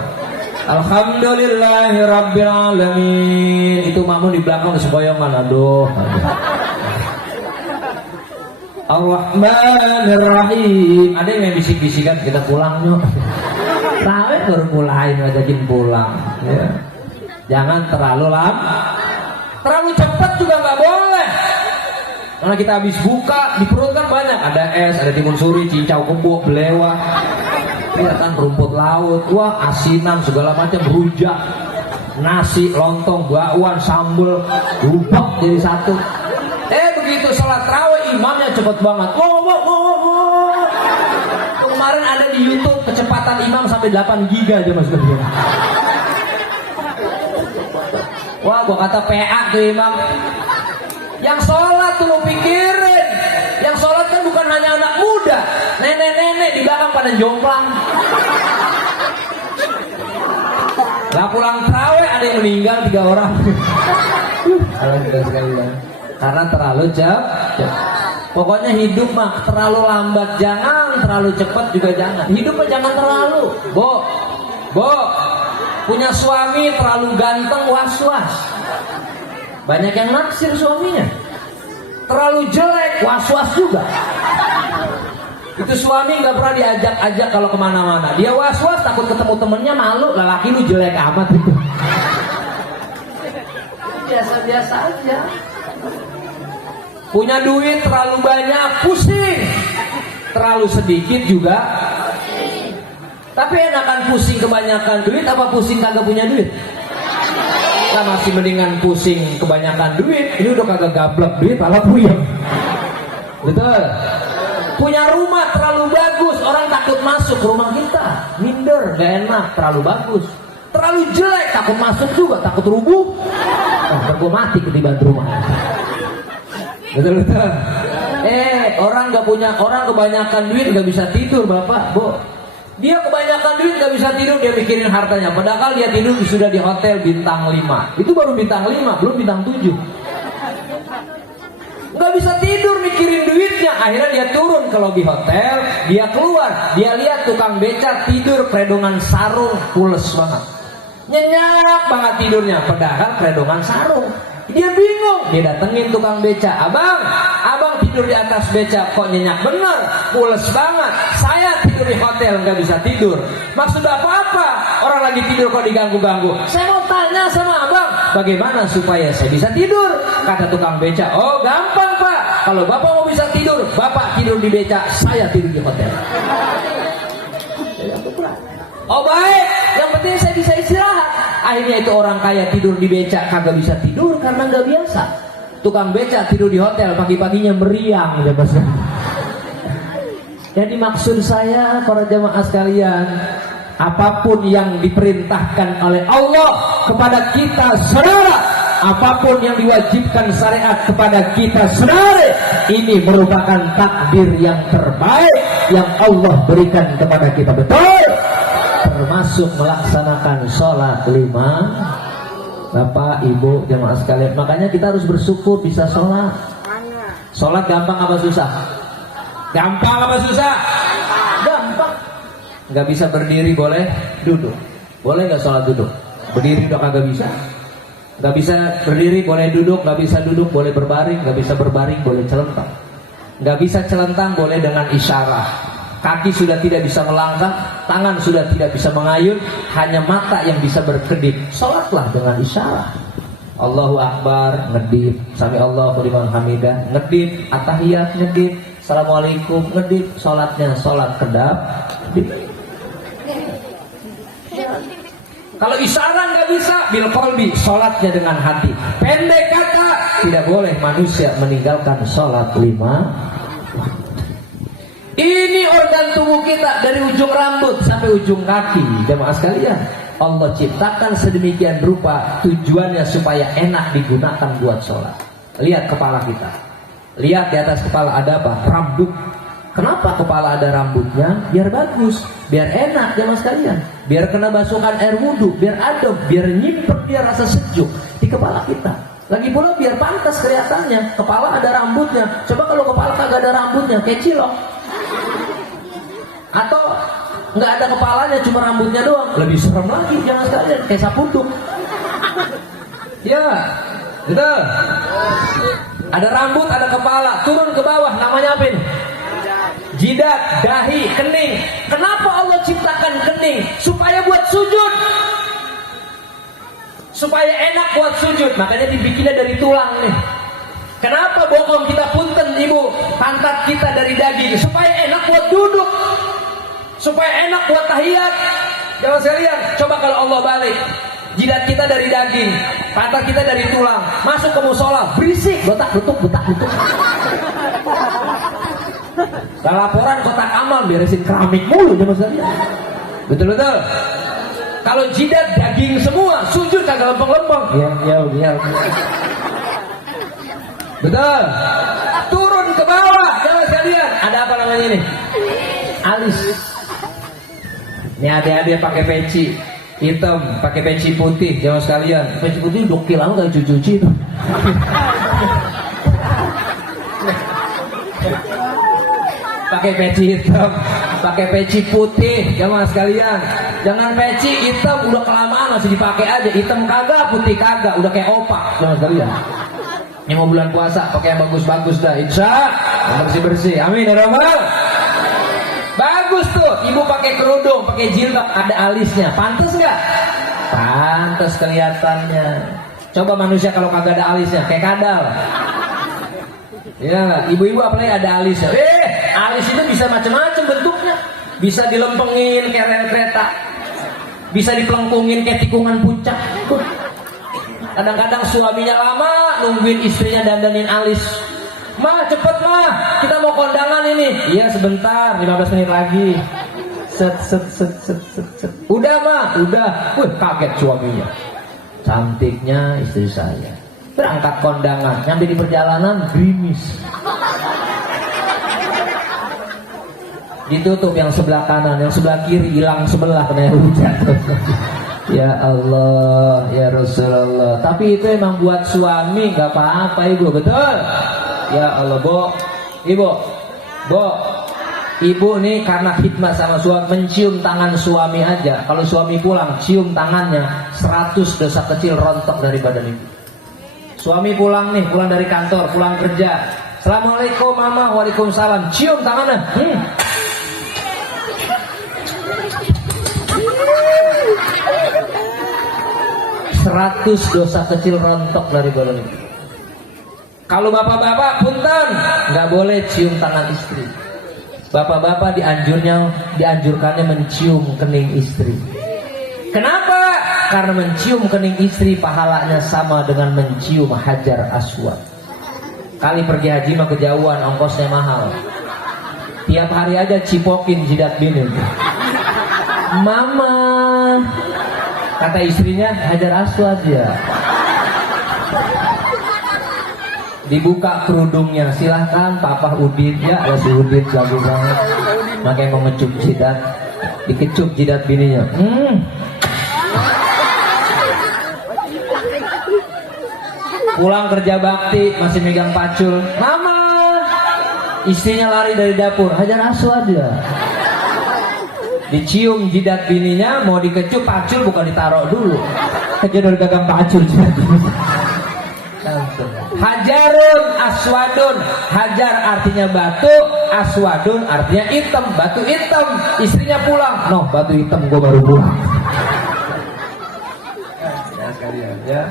Alhamdulillahirabbil alamin. Itu makmum di belakang semboyongan, aduh. Ar-Rahmanir-Rahim. Ada yang bisik-bisikan kita pulang yuk. Raweh baru mulai ngajakin pulang. Ya. Jangan terlalu lama. Terlalu cepat juga nggak boleh. Karena kita habis buka di perut kan banyak. Ada es, ada timun suri, cincau kebo, belewah. Ya kan rumput laut, wah asinan segala macam, rujak, nasi, lontong, bakwan, sambal, lubak jadi satu. Begitu sholat tarawih imamnya cepet banget. Kemarin ada di YouTube kecepatan imam sampai 8 giga aja mas. Wah gua kata PA tuh imam. Yang sholat tuh lu pikirin. Yang sholat kan bukan hanya anak muda, nenek-nenek di belakang pada jomplang. Lah pulang tarawih ada yang meninggal 3 orang. Karena terlalu cepat. Pokoknya hidup mah terlalu lambat jangan, terlalu cepat juga jangan. Hidup mah jangan terlalu. Bo, punya suami terlalu ganteng was-was. Banyak yang naksir suaminya. Terlalu jelek was-was juga. Itu suami nggak pernah diajak-ajak kalau kemana-mana. Dia was-was takut ketemu temennya malu. Lelaki lu jelek amat itu. Biasa-biasa aja. Punya duit terlalu banyak, pusing. Terlalu sedikit juga. Tapi enakan pusing kebanyakan duit apa pusing kagak punya duit? Kita masih mendingan pusing kebanyakan duit. Ini udah kagak gablek duit, malah puyeng. Betul. Punya rumah terlalu bagus, orang takut masuk rumah kita. Minder, gak enak, terlalu bagus. Terlalu jelek, takut masuk juga, takut rubuh. Gue mati ketiban rumah. Betul. Orang nggak punya, orang kebanyakan duit nggak bisa tidur, bapak, bu. Dia kebanyakan duit nggak bisa tidur, dia mikirin hartanya. Padahal dia tidur sudah di hotel bintang 5. Itu baru bintang 5, belum bintang 7. Nggak bisa tidur mikirin duitnya. Akhirnya dia turun ke lobi hotel, dia keluar, dia lihat tukang beca tidur peredongan sarung, pules banget, nyenyak banget tidurnya. Padahal peredongan sarung. Dia bingung, dia datengin tukang beca. Abang tidur di atas beca kok nyenyak bener, pules banget. Saya tidur di hotel nggak bisa tidur. Maksud apa? Orang lagi tidur kok diganggu-ganggu. Saya mau tanya sama abang, bagaimana supaya saya bisa tidur? Kata tukang beca, oh gampang pak. Kalau bapak mau bisa tidur, bapak tidur di beca, saya tidur di hotel. Oh baik, yang penting saya bisa istirahat. Akhirnya itu orang kaya tidur di beca kagak bisa tidur karena nggak biasa. Tukang beca tidur di hotel pagi-paginya meriang. Jadi maksud saya para jamaah sekalian, apapun yang diperintahkan oleh Allah kepada kita saudara, apapun yang diwajibkan syariat kepada kita saudara, ini merupakan takdir yang terbaik yang Allah berikan kepada kita, betul, termasuk melaksanakan sholat 5. Bapak, Ibu, jemaah sekalian, makanya kita harus bersyukur bisa sholat. Sholat gampang apa susah? Gampang apa susah? Gampang. Nggak bisa berdiri boleh duduk. Boleh nggak sholat duduk? Berdiri udah kagak bisa. Nggak bisa berdiri boleh duduk, nggak bisa duduk boleh berbaring, nggak bisa berbaring boleh celentang. Nggak bisa celentang boleh dengan isyarat. Kaki sudah tidak bisa melangkah, tangan sudah tidak bisa mengayun, hanya mata yang bisa berkedip. Sholatlah dengan isyarat. Allahu Akbar, ngedip, sami Allahu liman hamidah, ngedip, atahiyat ngedip, assalamualaikum ngedip, sholatnya sholat kedap. Kalau isyarat nggak bisa, bil qalbi, sholatnya dengan hati. Pendek kata, tidak boleh manusia meninggalkan sholat 5. Ini organ tubuh kita dari ujung rambut sampai ujung kaki, jemaah sekalian. Allah ciptakan sedemikian rupa tujuannya supaya enak digunakan buat sholat. Lihat kepala kita, lihat di atas kepala ada apa? Rambut. Kenapa kepala ada rambutnya? Biar bagus, biar enak jemaah sekalian, biar kena basuhan air wudhu, biar adem, biar nyimpen, biar rasa sejuk di kepala kita. Lagi pula biar pantas kelihatannya, kepala ada rambutnya. Coba kalau kepala kagak ada rambutnya, kayak cilok. Atau nggak ada kepalanya, cuma rambutnya doang, lebih serem lagi jangan sekalian, kayak sapunduk. Ya, betul. Ada rambut, ada kepala, turun ke bawah, namanya apa ini? Jidat, dahi, kening. Kenapa Allah ciptakan kening? Supaya buat sujud, supaya enak buat sujud. Makanya dibikinnya dari tulang nih. Kenapa bokong kita punten ibu, pantat kita dari daging? Supaya enak buat duduk, supaya enak buat tahiyat. Jangan sekalian, coba kalau Allah balik, jidat kita dari daging, pantat kita dari tulang, masuk ke musola, berisik, betak betuk. Gak laporan kotak amal, beresin keramik mulu, jangan sekalian. Betul-betul. Kalau jidat daging semua, sujud kagak lempeng-lempeng. Ya. Betul. Turun ke bawah, jangan sekalian. Ada apa namanya ini? Alis. Ini adik-adik pakai peci hitam, pakai peci putih, jangan sekalian. Peci putih dokil lama gak cuci itu. Pakai peci hitam, pakai peci putih, jangan sekalian. Jangan peci hitam udah kelamaan masih dipakai aja, hitam kagak, putih kagak, udah kayak opak, jangan sekalian. Yang mau bulan puasa pakai yang bagus-bagus dah, insya bersih-bersih, amin ya rabbal. Bagus tuh, ibu pakai kerudung, pakai jilbab, ada alisnya, pantas nggak? Pantas kelihatannya. Coba manusia kalau kagak ada alisnya, kayak kadal. Ya, ibu-ibu apalagi ada alisnya. Alis itu bisa macam-macam bentuknya. Bisa dilempengin kayak rel kereta, bisa dipelengkungin kayak tikungan puncak. Kadang-kadang suaminya lama nungguin istrinya dandanin alis. Mah cepet mah, kita mau kondangan ini. Iya sebentar, 15 menit lagi. Set. Udah mah, udah. Kaget suaminya. Cantiknya istri saya. Berangkat kondangan, nyampe di perjalanan gerimis. Ditutup yang sebelah kanan, yang sebelah kiri hilang sebelah kena hujan. Ya Allah, ya Rasulullah. Tapi itu emang buat suami, gak apa-apa ibu, betul? Ya Allah, ibu nih karena khidmat sama suami, mencium tangan suami aja. Kalau suami pulang, cium tangannya, 100 dosa kecil rontok dari badan ibu. Suami pulang nih, pulang dari kantor, pulang kerja. Assalamualaikum mama, waalaikumsalam. Cium tangannya. 100 dosa kecil rontok dari badan itu. Kalau bapak-bapak punten, nggak boleh cium tangan istri. Bapak-bapak dianjurkannya mencium kening istri. Kenapa? Karena mencium kening istri pahalanya sama dengan mencium hajar aswad. Kali pergi haji mah kejauhan, ongkosnya mahal. Tiap hari aja cipokin jidat bini. Mama, kata istrinya, Hajar Aswad ya. Dibuka kerudungnya, silahkan Papa Udin. Ya, ada si Udin lagu banget. Makanya mau ngecup jidat, dikecup jidat bininya. Pulang kerja bakti masih megang pacul. Mama, istrinya lari dari dapur. Hajar Aswad ya. Dicium jidat bininya, mau dikecup pacul bukan ditaruh dulu. Kejedor gagang pacul jidat bininya. Hajarun aswadun. Hajar artinya batu, aswadun artinya hitam, batu hitam. Istrinya pulang, noh batu hitam gue baru pulang. Ya sekalian ya.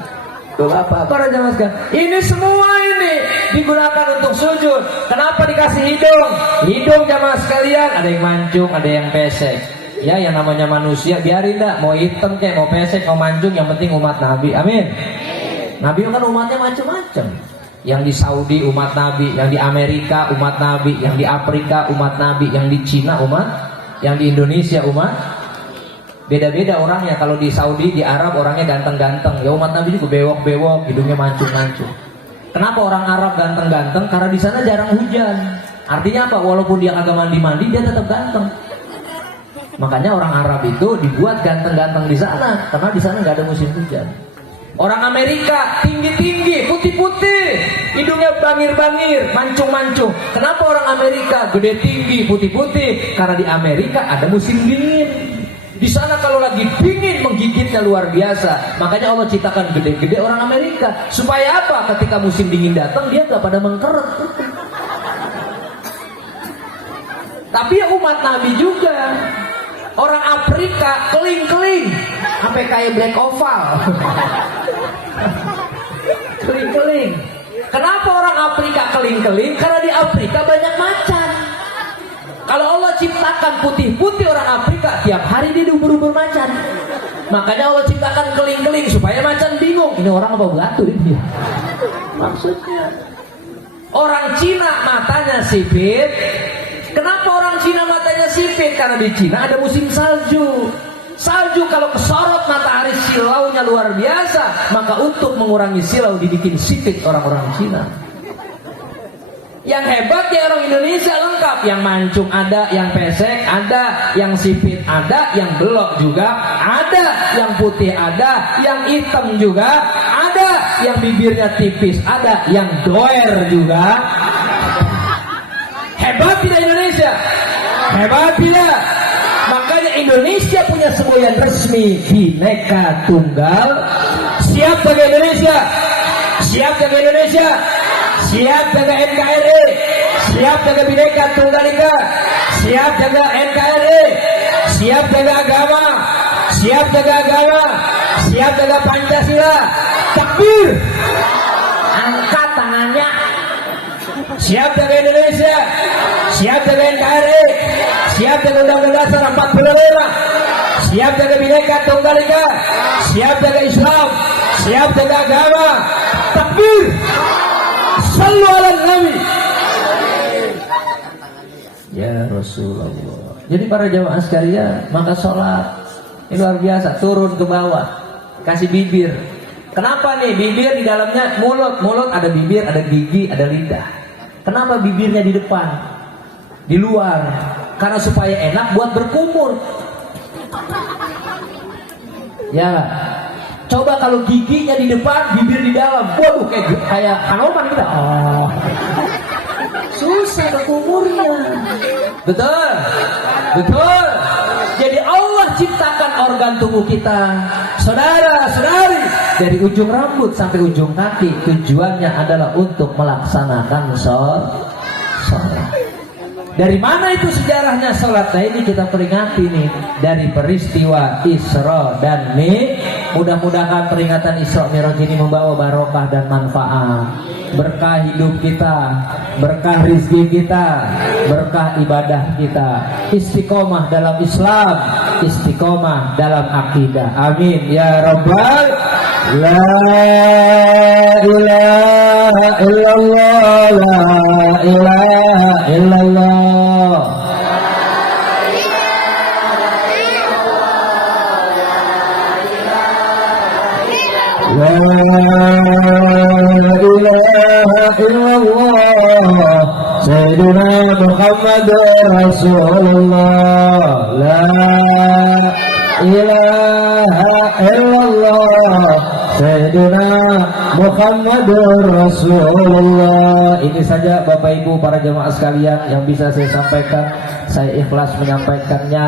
Tuh apa? Para jamaah sekalian, ini semua ini digunakan untuk sujud. Kenapa dikasih hidung? Hidung jamaah sekalian, ada yang mancung, ada yang pesek. Ya, yang namanya manusia biarin dah, mau hitam kayak mau pesek, mau mancung, yang penting umat Nabi. Amin. Nabi kan umatnya macam-macam. Yang di Saudi umat Nabi, yang di Amerika umat Nabi, yang di Afrika umat Nabi, yang di Cina umat, yang di Indonesia umat. Beda-beda orangnya. Kalau di Saudi, di Arab orangnya ganteng-ganteng. Ya umat Nabi juga bewok-bewok, hidungnya mancung-mancung. Kenapa orang Arab ganteng-ganteng? Karena di sana jarang hujan. Artinya apa? Walaupun dia kagak mandi-mandi, dia tetap ganteng. Makanya orang Arab itu dibuat ganteng-ganteng di sana, karena di sana nggak ada musim hujan. Orang Amerika tinggi-tinggi, putih-putih, hidungnya bangir-bangir, mancung-mancung. Kenapa orang Amerika gede tinggi, putih-putih? Karena di Amerika ada musim dingin. Di sana kalau lagi dingin menggigitnya luar biasa. Makanya Allah ciptakan gede-gede orang Amerika. Supaya apa? Ketika musim dingin datang dia gak pada mengkeret. Tapi ya umat Nabi juga. Orang Afrika keling-keling, sampai kayak black oval. Keling-keling. Kenapa orang Afrika keling-keling? Karena di Afrika banyak macan. Kalau Allah ciptakan putih-putih orang Afrika, tiap hari dia diubur-ubur macan. Makanya Allah ciptakan keling-keling supaya macan bingung. Ini orang apa batu ini? Maksudnya orang Cina matanya sipit. Kenapa orang Cina matanya sipit? Karena di Cina ada musim salju. Salju kalau kesorot matahari silaunya luar biasa. Maka untuk mengurangi silau dibikin sipit orang-orang Cina. Yang hebat ya orang Indonesia lengkap. Yang mancung ada, yang pesek ada, yang sipit ada, yang belok juga ada, yang putih ada, yang hitam juga ada, yang bibirnya tipis ada, yang doer juga. Hebat tidak Indonesia? Hebat tidak? Makanya Indonesia punya semboyan resmi Bhinneka Tunggal. Siap jaga Indonesia? Siap jaga Indonesia? Siap jaga NKRI? Siap jaga Bhinneka Tunggal Ika? Siap jaga NKRI? Siap jaga agama? Siap jaga agama? Siap jaga Pancasila? Takbir! Angkat tangannya. Siap jaga Indonesia? Siap jaga NKRI? Siap jaga Undang-Undang Dasar 45? Siap jaga Bhinneka Tunggal Ika? Siap jaga Islam? Siap jaga agama? Takbir! Sallu ala Nabi. Ya Rasulullah. Jadi para jamaah sekalian, maka sholat ini luar biasa, turun ke bawah, kasih bibir. Kenapa nih bibir di dalamnya mulut? Mulut ada bibir, ada gigi, ada lidah. Kenapa bibirnya di depan, di luar? Karena supaya enak buat berkumur. Ya, coba kalau giginya di depan, bibir di dalam, waduh kayak Hanoman kita. Oh, susah berkumurnya. Betul, betul. Jadi Allah ciptakan organ tubuh kita, saudara-saudari, dari ujung rambut sampai ujung kaki. Tujuannya adalah untuk melaksanakan sholat. Dari mana itu sejarahnya sholat? Nah ini kita peringati nih dari peristiwa Isra dan Mi'raj. Mudah-mudahan peringatan Isra Mi'raj ini membawa barokah dan manfaat, berkah hidup kita, berkah rizki kita, berkah ibadah kita, istiqomah dalam Islam, istiqomah dalam akidah. Amin ya rabbal la ilaha illallah, la ilaha illallah. ilaha illallah Sayyidina Muhammadur Rasulullah La ilaha illallah Sayyidina Muhammadur Rasulullah. Ini saja Bapak Ibu para jemaah sekalian yang bisa saya sampaikan. Saya ikhlas menyampaikannya.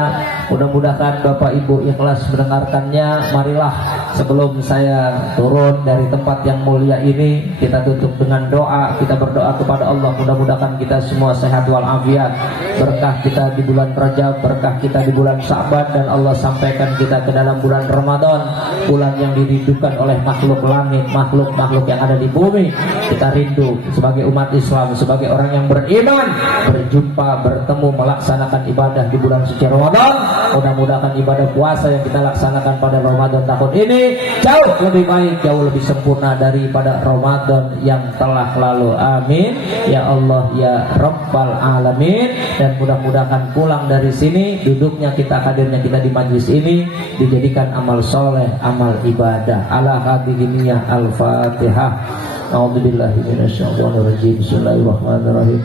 Mudah-mudahan Bapak Ibu ikhlas mendengarkannya. Marilah sebelum saya turun dari tempat yang mulia ini, kita tutup dengan doa. Kita berdoa kepada Allah, mudah-mudahan kita semua sehat walafiat. Berkah kita di bulan Rajab, berkah kita di bulan Sya'ban, dan Allah sampaikan kita ke dalam bulan Ramadan, bulan yang dirindukan oleh makhluk langit, makhluk yang ada di bumi. Kita rindu sebagai umat Islam, sebagai orang yang beriman, berjumpa, bertemu, melaksanakan ibadah di bulan suci Ramadan. Mudah-mudahan ibadah puasa yang kita laksanakan pada Ramadan tahun ini jauh lebih baik, jauh lebih sempurna daripada Ramadan yang telah lalu. Amin ya Allah ya Rabbal Alamin. Dan mudah-mudahan pulang dari sini, duduknya kita, hadirnya kita di majlis ini dijadikan amal soleh, amal ibadah. Ala hadhihi niyyah. Al-Fatihah. A'udzubillahi minasyaitonirrajim. Bismillahirrahmanirrahim.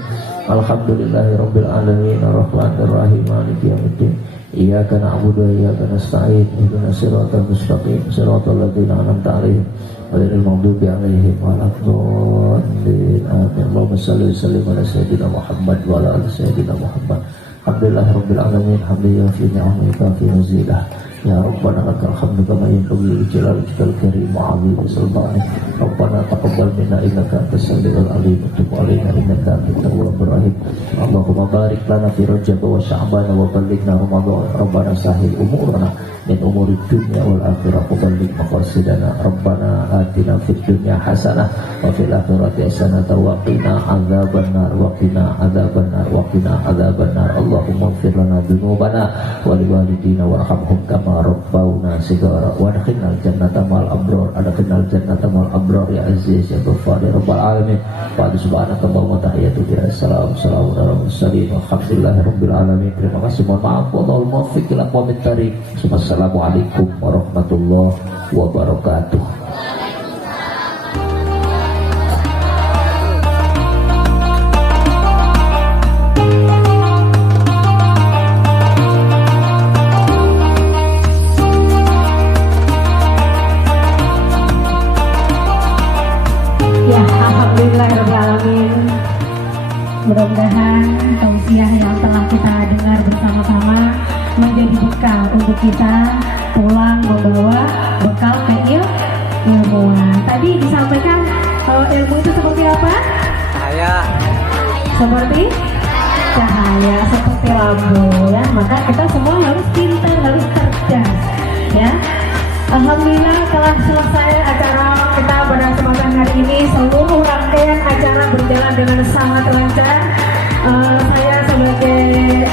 Alhamdulillahirabbil alamin arrahmanir rahim maliki yaumiddin. Iyyaka na'budu wa iyyaka nasta'in. Ihdinas siratal mustaqim, siratal ladzina an'amta 'alaihim ghairil maghdubi 'alaihim waladdallin. Amin. Allahumma shalli wa sallim ala sayyidina Muhammad wa ala ali sayyidina Muhammad. Alhamdulillahirabbil alamin. Hamdan fi ni'matika fi mazidah. Ya Rabbana lakal hamdu kama yanbaghi li jalalika al-karim wa 'azimi sultanik. Rabbana taqabbal minna innaka antas samiul alim wa tub 'alaina innaka antat tawwabur rahim. Allahumma barik lana fi Rajab wa Sya'ban wa ballighna Ramadan. Rabbana sahhil umurana min umuri dunya wal akhirah wa balligh maqasidana. Rabbana atina fid dunya hasanah wa fil akhirati hasanah wa qina adzabannar wa qina adzabannar wa qina adzabannar. Allahumma ighfir lana dzunubana wa liwalidina warhamhum kama rabbawna sigara wa adkhilnal jannata ma'al abrar. Adkhilnal jannata ma'al abrar ya aziz ya ghafar ya rabbal alamin. Wa subhanaka wa tahiyatu ya salam salamun ala mursalin walhamdulillahirabbil alamin. Terima kasih, mohon maaf wallahul muwaffiq ila aqwamit thariq. Assalamualaikum warahmatullahi wabarakatuh. Ya, alhamdulillahirrahmanirrahim. Mudah-mudahan tausiah yang telah kita dengar bersama-sama menjadi bekal untuk kita pulang membawa bekal keilmuan. Tadi disampaikan ilmu itu seperti apa? Cahaya. Seperti cahaya, seperti lampu ya. Maka kita semua harus pintar, harus cerdas ya. Alhamdulillah telah selesai acara kita pada kesempatan hari ini. Seluruh rangkaian acara berjalan dengan sangat lancar. Saya sebagai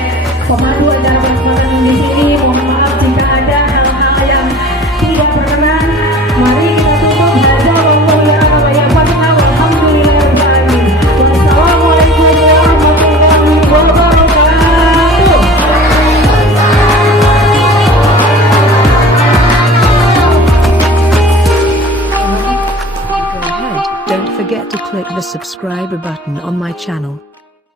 pemandu acara pada kesempatan di sini mohon maaf jika ada hal-hal yang tidak berkenan. Mari kita tutup saja. Wassalamualaikum warahmatullahi wabarakatuh. Don't forget to click the subscribe button on my channel.